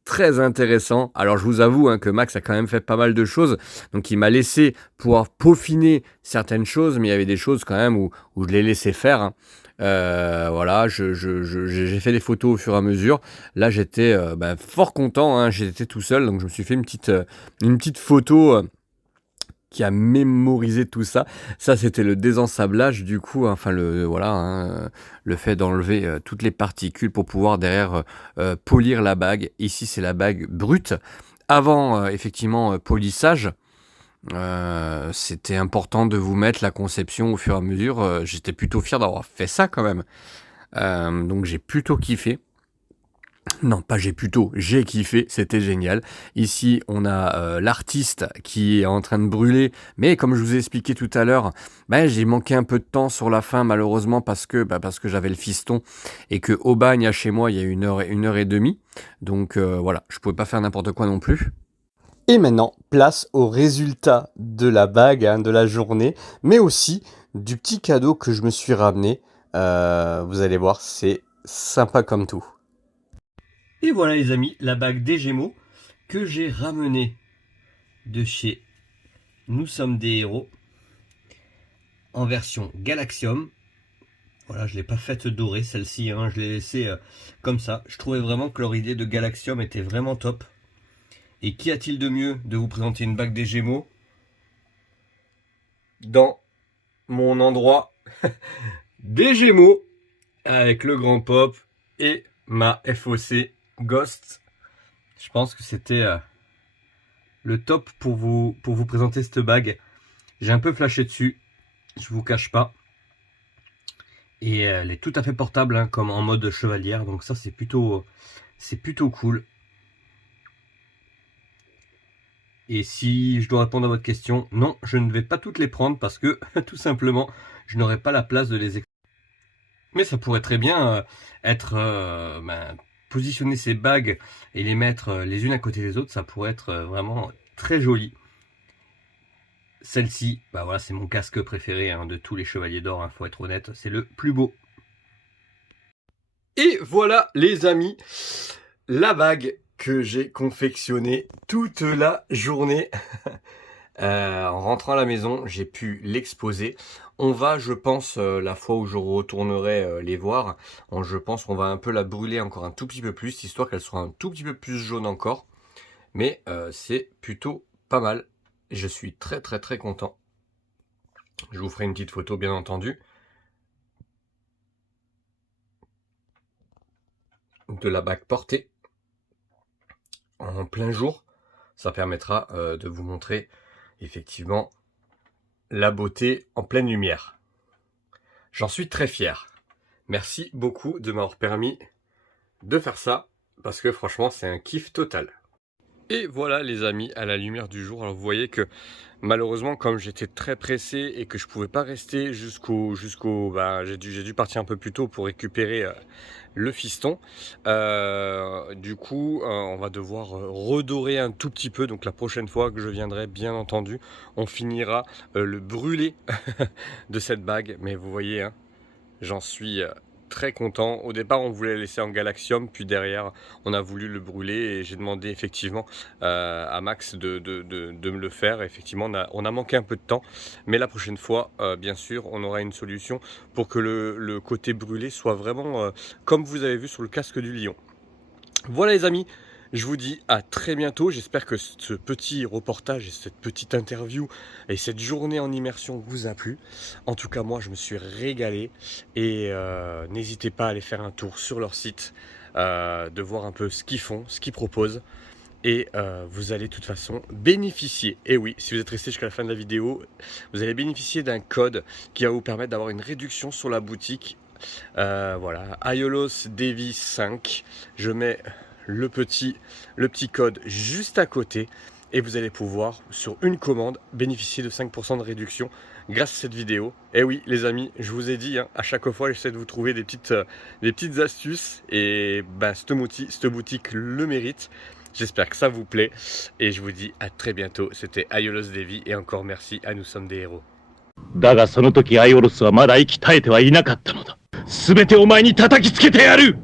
très intéressant. Alors je vous avoue que Max a quand même fait pas mal de choses, donc il m'a laissé pouvoir peaufiner certaines choses, mais il y avait des choses quand même où je l'ai laissé faire. Hein. Voilà, j'ai fait des photos au fur et à mesure. Là j'étais fort content, hein. J'étais tout seul, donc je me suis fait une petite photo qui a mémorisé tout ça. Ça, c'était le désensablage du coup, enfin le fait d'enlever toutes les particules pour pouvoir derrière polir la bague. Ici, c'est la bague brute. Avant, effectivement, polissage. C'était important de vous mettre la conception au fur et à mesure. J'étais plutôt fier d'avoir fait ça quand même. Donc j'ai plutôt kiffé. Non, pas j'ai kiffé, c'était génial. Ici, on a l'artiste qui est en train de brûler, mais comme je vous ai expliqué tout à l'heure, j'ai manqué un peu de temps sur la fin, malheureusement, parce que j'avais le fiston, et que au bagne, à chez moi, il y a 1h30, donc voilà, je pouvais pas faire n'importe quoi non plus. Et maintenant, place au résultat de la bague, hein, de la journée, mais aussi du petit cadeau que je me suis ramené. Vous allez voir, c'est sympa comme tout. Et voilà les amis, la bague des Gémeaux que j'ai ramenée de chez Nous sommes des héros en version Galaxium. Voilà, je ne l'ai pas faite dorée celle-ci, hein, je l'ai laissée comme ça. Je trouvais vraiment que leur idée de Galaxium était vraiment top. Et qu'y a-t-il de mieux de vous présenter une bague des Gémeaux dans mon endroit des Gémeaux avec le grand pop et ma FOC Ghost. Je pense que c'était le top pour vous présenter cette bague. J'ai un peu flashé dessus, je vous cache pas. Et elle est tout à fait portable, hein, comme en mode chevalière, donc ça c'est plutôt cool. Et si je dois répondre à votre question, non, je ne vais pas toutes les prendre parce que tout simplement, je n'aurai pas la place de les exposer. Mais ça pourrait très bien être positionner ces bagues et les mettre les unes à côté des autres, ça pourrait être vraiment très joli. Celle-ci, bah voilà, c'est mon casque préféré hein, de tous les chevaliers d'or, hein, faut être honnête, c'est le plus beau. Et voilà les amis, la bague que j'ai confectionnée toute la journée. En rentrant à la maison, j'ai pu l'exposer. On va, je pense, la fois où je retournerai les voir, je pense qu'on va un peu la brûler encore un tout petit peu plus, histoire qu'elle soit un tout petit peu plus jaune encore. Mais c'est plutôt pas mal. Je suis très content. Je vous ferai une petite photo bien entendu de la bague portée en plein jour. Ça permettra de vous montrer effectivement la beauté en pleine lumière. J'en suis très fier. Merci beaucoup de m'avoir permis de faire ça parce que franchement c'est un kiff total. Et voilà les amis, à la lumière du jour. Alors vous voyez que malheureusement comme j'étais très pressé et que je pouvais pas rester jusqu'au j'ai dû partir un peu plus tôt pour récupérer le fiston. Du coup on va devoir redorer un tout petit peu. Donc la prochaine fois que je viendrai, bien entendu, on finira le brûlé de cette bague. Mais vous voyez, hein, j'en suis très content. Au départ on voulait le laisser en galaxium, puis derrière on a voulu le brûler et j'ai demandé effectivement à Max de me le faire. Effectivement on a manqué un peu de temps, mais la prochaine fois bien sûr on aura une solution pour que le côté brûlé soit vraiment comme vous avez vu sur le casque du lion. Voilà les amis, je vous dis à très bientôt. J'espère que ce petit reportage et cette petite interview et cette journée en immersion vous a plu. En tout cas, moi, je me suis régalé. Et n'hésitez pas à aller faire un tour sur leur site, de voir un peu ce qu'ils font, ce qu'ils proposent. Et vous allez de toute façon bénéficier, et oui, si vous êtes resté jusqu'à la fin de la vidéo, vous allez bénéficier d'un code qui va vous permettre d'avoir une réduction sur la boutique. Voilà, Aiolos Devi 5. Je mets le petit code juste à côté et vous allez pouvoir sur une commande bénéficier de 5% de réduction grâce à cette vidéo. Et oui les amis, je vous ai dit, hein, à chaque fois j'essaie de vous trouver des petites astuces et cette boutique le mérite. J'espère que ça vous plaît et je vous dis à très bientôt. C'était Aiolos Devi et encore merci à Nous sommes des héros. だがその時アイオロスはまだ息絶えてはいなかったのだ。すべてお前に叩きつけてやる。